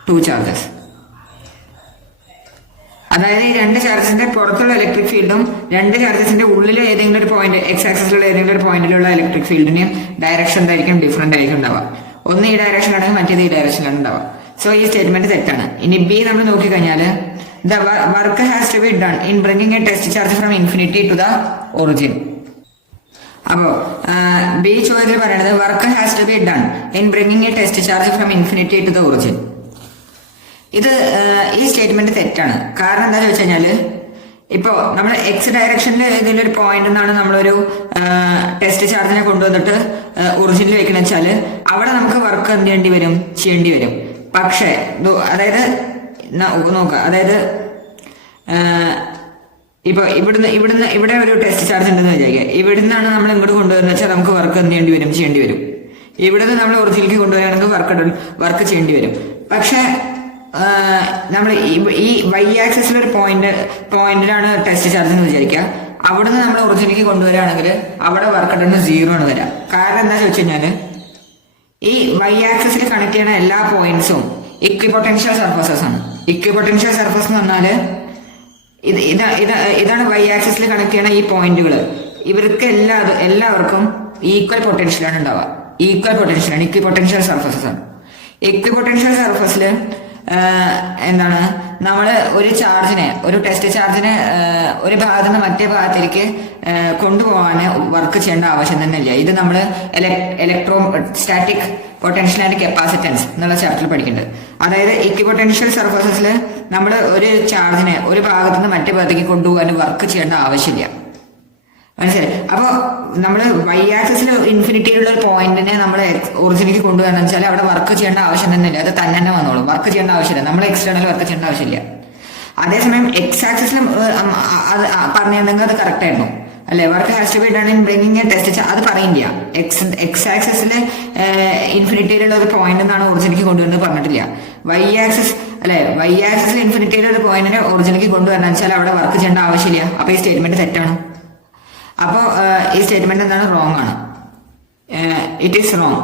two charges. അതായത് ഈ രണ്ട് ചാർജസിന്റെ പുറത്തുള്ള electric ഫീൽഡും രണ്ട് ചാർജസിന്റെ ഉള്ളിലെ ഏതെങ്കിലും ഒരു പോയിന്റ്, എക്സ് ആക്സിസിലുള്ള ഏതെങ്കിലും ഒരു പോയിന്റിലുള്ള ഇലക്ട്രിക് ഫീൽഡിന്റെയും ഡയറക്ഷൻ എന്തായിരിക്കും? ഡിഫറെന്റ് ആയിരിക്കും ഉണ്ടാവുക. ഒന്ന് ഈ ഡയറക്ഷനിലാണ്, മറ്റേത് ഈ ഡയറക്ഷനിലാണ് ഉണ്ടാവുക. സോ ഈ സ്റ്റേറ്റ്മെന്റ് തെറ്റാണ്. ഇനി ബി നമ്മൾ നോക്കിക്കഴിഞ്ഞാൽ the work has to be done in bringing a test charge from infinity to the origin. അപ്പോ ബി ചോദ്യത്തിൽ പറയുന്നത് work has to be done in bringing a test charge from infinity to the origin. ഇത് ഈ statement തെറ്റാണ്. കാരണം എന്താ ചോദിച്ചു കഴിഞ്ഞാല്, ഇപ്പോ നമ്മൾ എക്സ് ഡയറക്ഷനിൽ ഏതെങ്കിലും ഒരു പോയിന്റ് നിന്നാണ് നമ്മളൊരു ടെസ്റ്റ് ചാർജിനെ കൊണ്ടുവന്നിട്ട് ഒറിജിനിൽ വെക്കണമെന്ന് വെച്ചാല് അവിടെ നമുക്ക് വർക്ക് എന്ത് ചെയ്യേണ്ടി വരും. പക്ഷേ അതായത് നോക്കുക, അതായത് ഇപ്പൊ ഇവിടെ ഒരു ടെസ്റ്റ് ചാർജ് ഉണ്ടെന്ന് വിചാരിക്കുക. ഇവിടുന്നാണ് നമ്മൾ ഇങ്ങോട്ട് കൊണ്ടുവരുന്നത് വെച്ചാൽ നമുക്ക് വർക്ക് എന്ത് ചെയ്യേണ്ടി വരും. ഇവിടുന്ന് നമ്മൾ ഒറിജിനിലേക്ക് കൊണ്ടുവരികയാണെങ്കിൽ വർക്ക് ചെയ്യേണ്ടി വരും. പക്ഷെ നമ്മൾ ഈ വൈ ആക്സിസിൽ ഒരു പോയിന്റിലാണ് ടെസ്റ്റ് ചാർജ് എന്ന് വിചാരിക്കുക. അവിടുന്ന് നമ്മൾ ഒറിജിനിലേക്ക് കൊണ്ടുവരികയാണെങ്കിൽ അവിടെ വർക്ക് ഡൺ 0 ആണ് വരാം. കാരണം എന്താ ചോദിച്ചു കഴിഞ്ഞാല്, ഈ വൈ ആക്സിസിൽ കണക്ട് ചെയ്യുന്ന എല്ലാ പോയിന്റ്സും ഇക്വിപൊട്ടൻഷ്യൽ സർഫസസ് ആണ്. ഇക്വിപൊട്ടൻഷ്യൽ സർഫസ് എന്ന് പറഞ്ഞാല് ഇതാണ് വൈ ആക്സിസിൽ കണക്ട് ചെയ്യുന്ന ഈ പോയിന്റുകൾ. ഇവർക്ക് എല്ലാവർക്കും ഈക്വൽ പൊട്ടൻഷ്യലാണ് ഉണ്ടാവുക. ഇക്വിപൊട്ടൻഷ്യൽ സർഫസസ് ആണ്. ഇക്വിപൊട്ടൻഷ്യൽ സർഫസില് എന്താണ്, നമ്മള് ഒരു ടെസ്റ്റ് ചാർജിനെ ഒരു ഭാഗത്ത് നിന്ന് മറ്റേ ഭാഗത്തേക്ക് കൊണ്ടുപോകാൻ വർക്ക് ചെയ്യേണ്ട ആവശ്യം തന്നെ ഇല്ല. ഇത് നമ്മൾ സ്റ്റാറ്റിക് പൊട്ടൻഷ്യൽ ആൻഡ് കപ്പാസിറ്റൻസ് എന്നുള്ള ചാപ്റ്ററിൽ പഠിക്കുന്നുണ്ട്. അതായത് ഇക്വിപൊട്ടൻഷ്യൽ സർഫസസിൽ നമ്മൾ ഒരു ചാർജിനെ ഒരു ഭാഗത്ത് നിന്ന് മറ്റേ ഭാഗത്തേക്ക് കൊണ്ടുപോകാൻ വർക്ക് ചെയ്യേണ്ട ആവശ്യമില്ല. മനസ്സിലായി? അപ്പൊ നമ്മള് വൈ ആക്സിസിൽ ഇൻഫിനിറ്റിയിലുള്ള ഒരു പോയിന്റിനെ നമ്മൾ ഒറിജിനിലേക്ക് കൊണ്ടുപോകാന്ന് വെച്ചാൽ അവിടെ വർക്ക് ചെയ്യേണ്ട ആവശ്യം തന്നെ ഇല്ല. അത് തന്നെ വന്നോളും. വർക്ക് ചെയ്യേണ്ട ആവശ്യമില്ല. നമ്മൾ എക്സ്റ്റേണൽ വർക്ക് ചെയ്യേണ്ട ആവശ്യമില്ല. അതേസമയം എക്സ് ആക്സിസിലും അത് പറഞ്ഞിരുന്നെങ്കിൽ അത് കറക്റ്റ് ആയിരുന്നു അല്ലെ? Work has to be done in bringing a test, അത് പറയില്ല. എക്സ് ആക്സിസിൽ ഇൻഫിനിറ്റിയിലുള്ള ഒരു പോയിന്റ് എന്നാണ് ഒറിജിനിലേക്ക് കൊണ്ടുവരുന്നത് പറഞ്ഞിട്ടില്ല. വൈ ആക്സിസിൽ ഇൻഫിനിറ്റിയിലുള്ള ഒരു പോയിന്റിനെ ഒറിജിനിലേക്ക് കൊണ്ടുവരണം വെച്ചാൽ അവിടെ വർക്ക് ചെയ്യേണ്ട ആവശ്യമില്ല. അപ്പൊ ഈ സ്റ്റേറ്റ്മെന്റ് തെറ്റാണ്. അപ്പോ ഈ സ്റ്റേറ്റ്മെന്റ് എന്താണ്? റോങ് ആണ്. It is wrong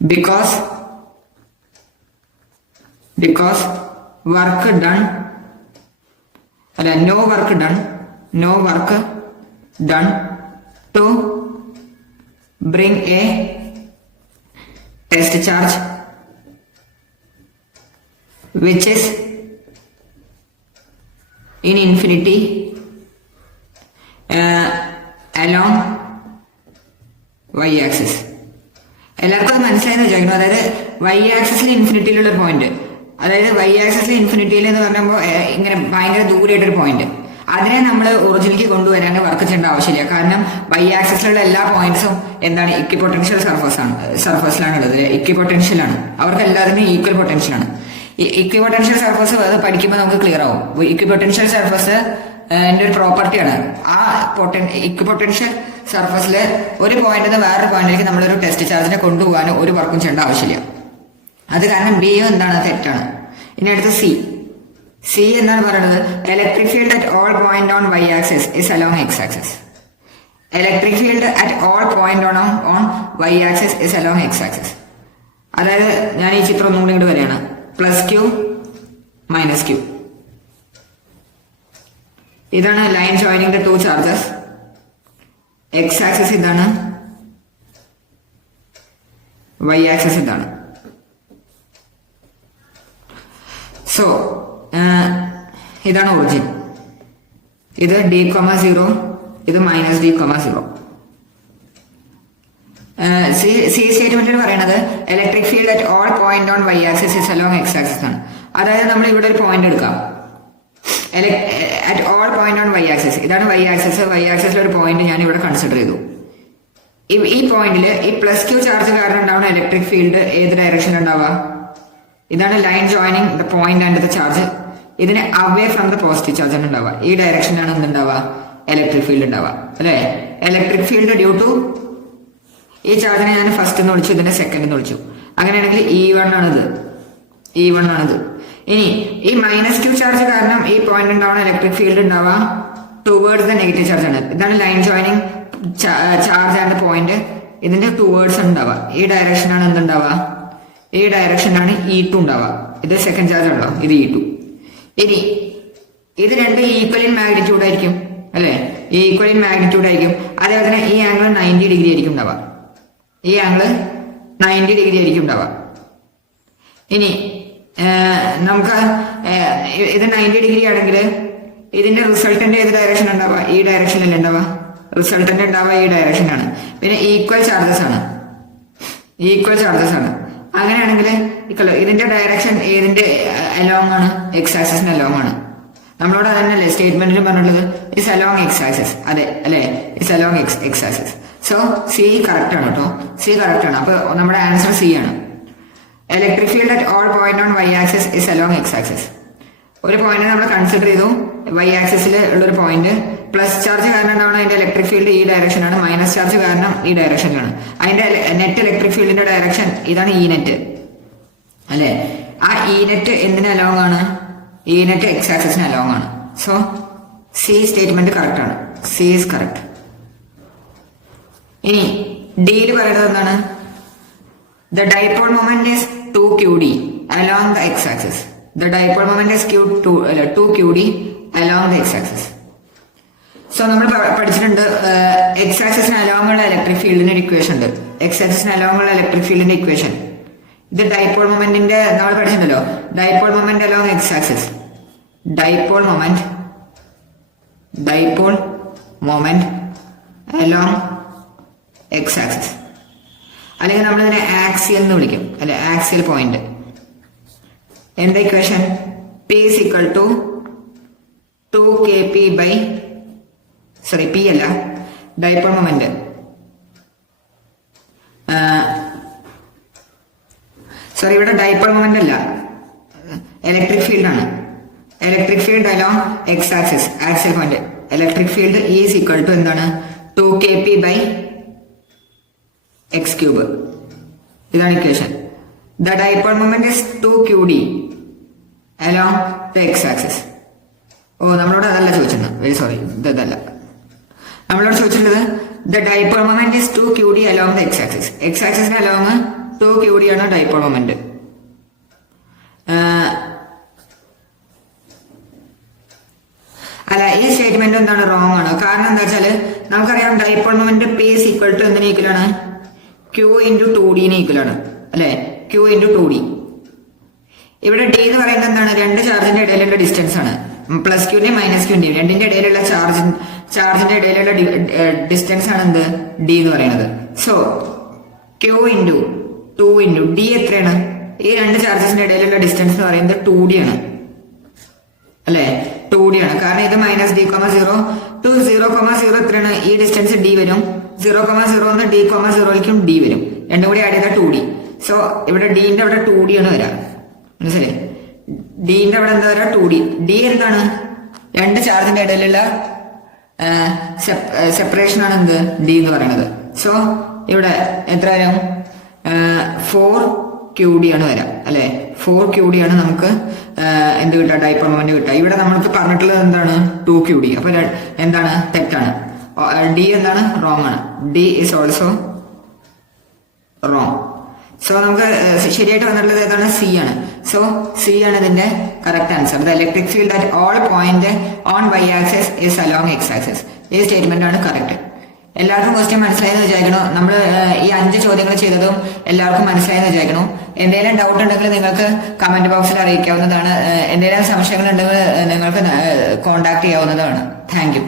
because work done no work done to bring a test charge which is in infinity along y axis. എല്ലാവർക്കും അത് മനസ്സിലായെന്ന് വിചാരിക്കുന്നു. അതായത് വൈ ആക്സിസിൽ ഇൻഫിനിറ്റിയിലുള്ള പോയിന്റ്, അതായത് വൈ ആക്സിസിൽ ഇൻഫിനിറ്റിയിൽ എന്ന് പറയുമ്പോൾ ഇങ്ങനെ ഭയങ്കര ദൂരെയായിട്ടൊരു പോയിന്റ്, അതിനെ നമ്മൾ ഒറിജിനിലേക്ക് കൊണ്ടുവരാൻ വർക്ക് ചെയ്യേണ്ട ആവശ്യമില്ല. കാരണം വൈ ആക്സിസിലുള്ള എല്ലാ പോയിന്റ്സും എന്താണ്? ഇക്വിപൊട്ടൻഷ്യൽ സർഫസിലാണ് ഉള്ളത്. ഇക്വിപൊട്ടൻഷ്യലാണ്. അവർക്ക് എല്ലാത്തിനും ഈക്വൽ പൊട്ടൻഷ്യലാണ്. ഇക്വിപൊട്ടൻഷ്യൽ സർഫസ് പഠിക്കുമ്പോൾ നമുക്ക് ക്ലിയർ ആവും. ഇക്വിപൊട്ടൻഷ്യൽ സർഫസ് ഒരു പ്രോപ്പർട്ടിയാണ്. ആ ഇക്വിപൊട്ടൻഷ്യൽ സർഫസില് ഒരു പോയിന്റിൽ നിന്ന് വേറൊരു പോയിന്റിലേക്ക് നമ്മളൊരു ടെസ്റ്റ് ചാർജിനെ കൊണ്ടുപോകാൻ ഒരു വർക്കും ചെയ്യേണ്ട ആവശ്യമില്ല. അത് കാരണം ബി എന്താണ്? തെറ്റാണ്. ഇനി അടുത്ത് സി എന്താണ് പറയുന്നത്? Electric field at all point on Y axis is along X axis. Electric field at all point on Y axis is along X axis. അതായത് ഞാൻ ഈ ചിത്രം ഒന്നും കൂടി ഇങ്ങോട്ട് വരികയാണ്. പ്ലസ് ക്യൂ മൈനസ് ക്യൂ, ഇതാണ് line joining the two charges. X axis ഇതാണ്, വൈ ആക്സിസ് ഇതാണ്. സോ ഇതാണ് ഒറിജിൻ, ഇത് d,0, ഇത് -d,0. സി സ്റ്റേറ്റ്മെന്റിൽ പറയുന്നത് electric field at all point on y axis is along x axis ആണ്. അതായത് നമ്മൾ ഇവിടെ ഒരു പോയിന്റ് എടുക്കാം, at all point on y axis, ഇതാണ് y ആക്സിസ്. y ആക്സിസിൽ ഒരു പോയിന്റ് ഞാൻ ഇവിടെ കൺസിഡർ ചെയ്തു. ഈ പോയിന്റില് ഈ +q ചാർജ് കാരണം ഉണ്ടാവുന്ന ഇലക്ട്രിക് ഫീൽഡ് ഏത് ഡയറക്ഷൻ ഉണ്ടാവുക? ഇതാണ് line joining the point and the charge. ഇതിന് away from the positive charge ആണ് ഉണ്ടാവുക. ഈ ഡയറക്ഷനാണ് എന്തുണ്ടാവുക? ഇലക്ട്രിക് ഫീൽഡ് ഉണ്ടാവുക അല്ലെ. ഇലക്ട്രിക് ഫീൽഡ് ഡ്യൂ ടു ഈ ചാർജിനെ ഞാൻ ഫസ്റ്റ് എന്ന് വിളിച്ചു, ഇതിനെ സെക്കൻഡ് എന്ന് വിളിച്ചു. അങ്ങനെയാണെങ്കിൽ E1 ആണിത്, E1 ആണിത്. ഇനി ഈ -q ചാർജ് കാരണം ഈ പോയിന്റ് ഉണ്ടാവുന്ന ഇലക്ട്രിക് ഫീൽഡ് ഉണ്ടാവുക ടുവേർഡ്സ് ദ നെഗറ്റീവ് ചാർജ് ആണ്. ഇതാണ് line joining charge and point, ഇതിന്റെ ടുവേർഡ്സ് ഉണ്ടാവുക. ഈ ഡയറക്ഷനാണ് എന്തുണ്ടാവുക? ഈ ഡയറക്ഷനാണ് E2 ഉണ്ടാവുക. ഇത് സെക്കൻഡ് ചാർജ് ഉണ്ടോ? ഇത് E2. ഇനി ഇത് രണ്ട് ഈക്വൽ ഇൻ മാഗ്നിറ്റ്യൂഡ് ആയിരിക്കും അല്ലെ, ഈക്വൽ ഇൻ മാഗ്നിറ്റ്യൂഡ് ആയിരിക്കും. അതേപോലെ തന്നെ ഈ ആംഗിൾ 90 ഡിഗ്രി ആയിരിക്കും ഉണ്ടാവുക, ഈ ആംഗിൾ 90 ഡിഗ്രി ആയിരിക്കും ഉണ്ടാവുക. ഇനി നമുക്ക് ഇത് 90 ഡിഗ്രി ആണെങ്കിൽ ഇതിന്റെ റിസൾട്ടന്റ് ഏത് ഡയറക്ഷൻ ഉണ്ടാവുക? ഈ ഡയറക്ഷനിൽ ഉണ്ടാവുക. റിസൾട്ടന്റ് ഉണ്ടാവുക ഈ ഡയറക്ഷനാണ്. പിന്നെ ഈക്വൽ ചാർജസ് ആണ്, ഈക്വൽ ചാർജസ് ആണ്. അങ്ങനെയാണെങ്കിൽ ഇതിന്റെ ഡയറക്ഷൻ ഏതിന്റെ അലോങ് ആണ്? എക്സ് ആക്സിസിന് അലോങ് ആണ്. നമ്മളോട് അതന്നെയല്ലേ സ്റ്റേറ്റ്മെന്റിൽ പറഞ്ഞിട്ടുള്ളത്, ഇസ് അലോങ് എക്സ് ആക്സിസ്. അതെ അല്ലെ, is along X axis. So C correct ആണ് കേട്ടോ, സി കറക്റ്റ് ആണ്. അപ്പൊ നമ്മുടെ ആൻസർ സി ആണ്. Electric field at all point on y axis is along X axis. ഒരു പോയിന്റ് നമ്മൾ കൺസിഡർ ചെയ്തു, y ആക്സിസിൽ ഉള്ളൊരു പോയിന്റ്. പ്ലസ് ചാർജ് കാരണം ഉണ്ടാവുന്ന അതിന്റെ ഇലക്ട്രിക് ഫീൽഡ് ഈ ഡയറക്ഷനാണ്, മൈനസ് ചാർജ് കാരണം ഈ ഡയറക്ഷനിലാണ്. അതിന്റെ നെറ്റ് ഇലക്ട്രിക് ഫീൽഡിന്റെ ഡയറക്ഷൻ ഇതാണ് ഇ നെറ്റ് അല്ലെ. ആ ഇ നെറ്റ് എന്തിന് അലോങ് ആണ്? ഇ നെറ്റ് എക്സ് ആക്സിസിന് അലോങ് ആണ്. സോ സി സ്റ്റേറ്റ്മെന്റ് കറക്റ്റ് ആണ്, സി ഈസ് കറക്റ്റ്. ഇനി ഡിയിൽ പറയുന്നത് എന്താണ്? The dipole moment is 2qd along the X axis. The dipole moment is 2qd along the X axis. So നമ്മൾ പഠിച്ചിട്ടുണ്ട് എക്സ് ആക്സിസിന് അലോങ് ഉള്ള ഇലക്ട്രിക് ഫീൽഡിന്റെ ഇക്വേഷൻ ഉണ്ട്. എക്സ് ആക്സിസിന് അലോങ് ഉള്ള ഇലക്ട്രിക് ഫീൽഡിന്റെ ഇക്വേഷൻ ഇത് ഡൈപോൾ മൊമെന്റിന്റെ നമ്മൾ പഠിച്ചിട്ടുണ്ടല്ലോ. Dipole moment along X axis, dipole moment along X axis, അല്ലെങ്കിൽ നമ്മൾ ഇതിനെ ആക്സിയൽ എന്ന് വിളിക്കും അല്ലെ, ആക്സിയൽ പോയിന്റ്. എന്താ equation? P is equal to 2kp by P അല്ല, ഡൈപോൾ മൊമെന്റ് ഇവിടെ ഡൈപോൾ മൊമെന്റ് അല്ല, ഇലക്ട്രിക് ഫീൽഡ് ആണ്. Electric field along X axis, axial point. Electric field is equal to എന്താണ്? 2kp by x3. ഇതാണ് equation. The dipole moment is 2qd along the X axis. നമ്മളോട് അതല്ല ചോദിച്ചിട്ടുണ്ട്, very sorry, ഇതല്ല. നമ്മളോട് ചോദിച്ചിട്ടുള്ളത് the dipole moment is 2qd along the X axis. X ആക്സിസിന് along 2qd ആണ് ഡൈപോൾ മൊമെന്റ്. അല്ല, ഈ സ്റ്റേറ്റ്മെന്റ് എന്താണ്? റോങ് ആണ്. കാരണം എന്താ വെച്ചാല് നമുക്കറിയാം dipole moment P is equal to എന്തിന് ഈക്വൽ ആണ്? Q into 2d ഈക്വൽ ആണ് അല്ലെ, Q into 2d. ഇവിടെ d എന്ന് പറയുന്നത് എന്താണ്? രണ്ട് ചാർജിന്റെ ഇടയിലുള്ള ഡിസ്റ്റൻസ് ആണ്. +q -q രണ്ടിന്റെ ഇടയിലുള്ള ചാർജിന്റെ ഇടയിലുള്ള ഡിസ്റ്റൻസ് ആണ് എന്ത്? d എന്ന് പറയുന്നത്. So Q into 2 into d എത്രയാണ്? ഈ രണ്ട് ചാർജസിന്റെ ഇടയിലുള്ള ഡിസ്റ്റൻസ് എന്ന് പറയുന്നത് 2d ആണ് അല്ലെ, 2d ആണ്. കാരണം ഇത് -d,0 to 0,0 എത്രയാണ്? ഈ ഡിസ്റ്റൻസ് d വരും. 0,0 d,0ലേക്കും d വരും. രണ്ടും കൂടി ആഡ് ചെയ്താൽ 2d. സോ ഇവിടെ ഡിന്റെ അവിടെ 2d ആണ് വരാം, മനസ്സിലായി? ഡിന്റെ അവിടെ എന്താ വരാ? 2d. d എന്താണ്? രണ്ട് ചാർജിന്റെ ഇടയിലുള്ള സെപ്പറേഷൻ ആണ് എന്ത്? d എന്ന് പറയുന്നത്. സോ ഇവിടെ എത്ര വരും? 4qd ആണ് വരാം അല്ലെ. 4qd ആണ് നമുക്ക് എന്ത് കിട്ടുക? ഡൈപോൾ മൊമെന്റ് കിട്ടുക. ഇവിടെ നമ്മൾക്ക് പറഞ്ഞിട്ടുള്ളത് എന്താണ്? 2qd. അപ്പൊ എന്താണ്? തെറ്റാണ്. d എന്താണ്? റോങ് ആണ്. d is also wrong. So നമുക്ക് ശരിയായിട്ട് വന്നിട്ടുള്ളത് ഏതാണ്? സി ആണ്. സോ സി ആണ് ഇതിന്റെ correct answer. The electric field at all point on y axis is along X axis. ഈ സ്റ്റേറ്റ്മെന്റ് ആണ് കറക്റ്റ്. എല്ലാവർക്കും ക്വസ്റ്റ്യൻ മനസ്സിലായെന്ന് വിചാരിക്കണു. നമ്മൾ ഈ 5 ചോദ്യങ്ങൾ ചെയ്തതും എല്ലാവർക്കും മനസ്സിലായെന്ന് വിചാരിക്കണു. എന്തെങ്കിലും ഡൗട്ട് ഉണ്ടെങ്കിൽ നിങ്ങൾക്ക് കമന്റ് ബോക്സിൽ അറിയിക്കാവുന്നതാണ്. എന്തെങ്കിലും സംശയങ്ങൾ ഉണ്ടെങ്കിൽ നിങ്ങൾക്ക് കോൺടാക്ട് ചെയ്യാവുന്നതാണ്. Thank you.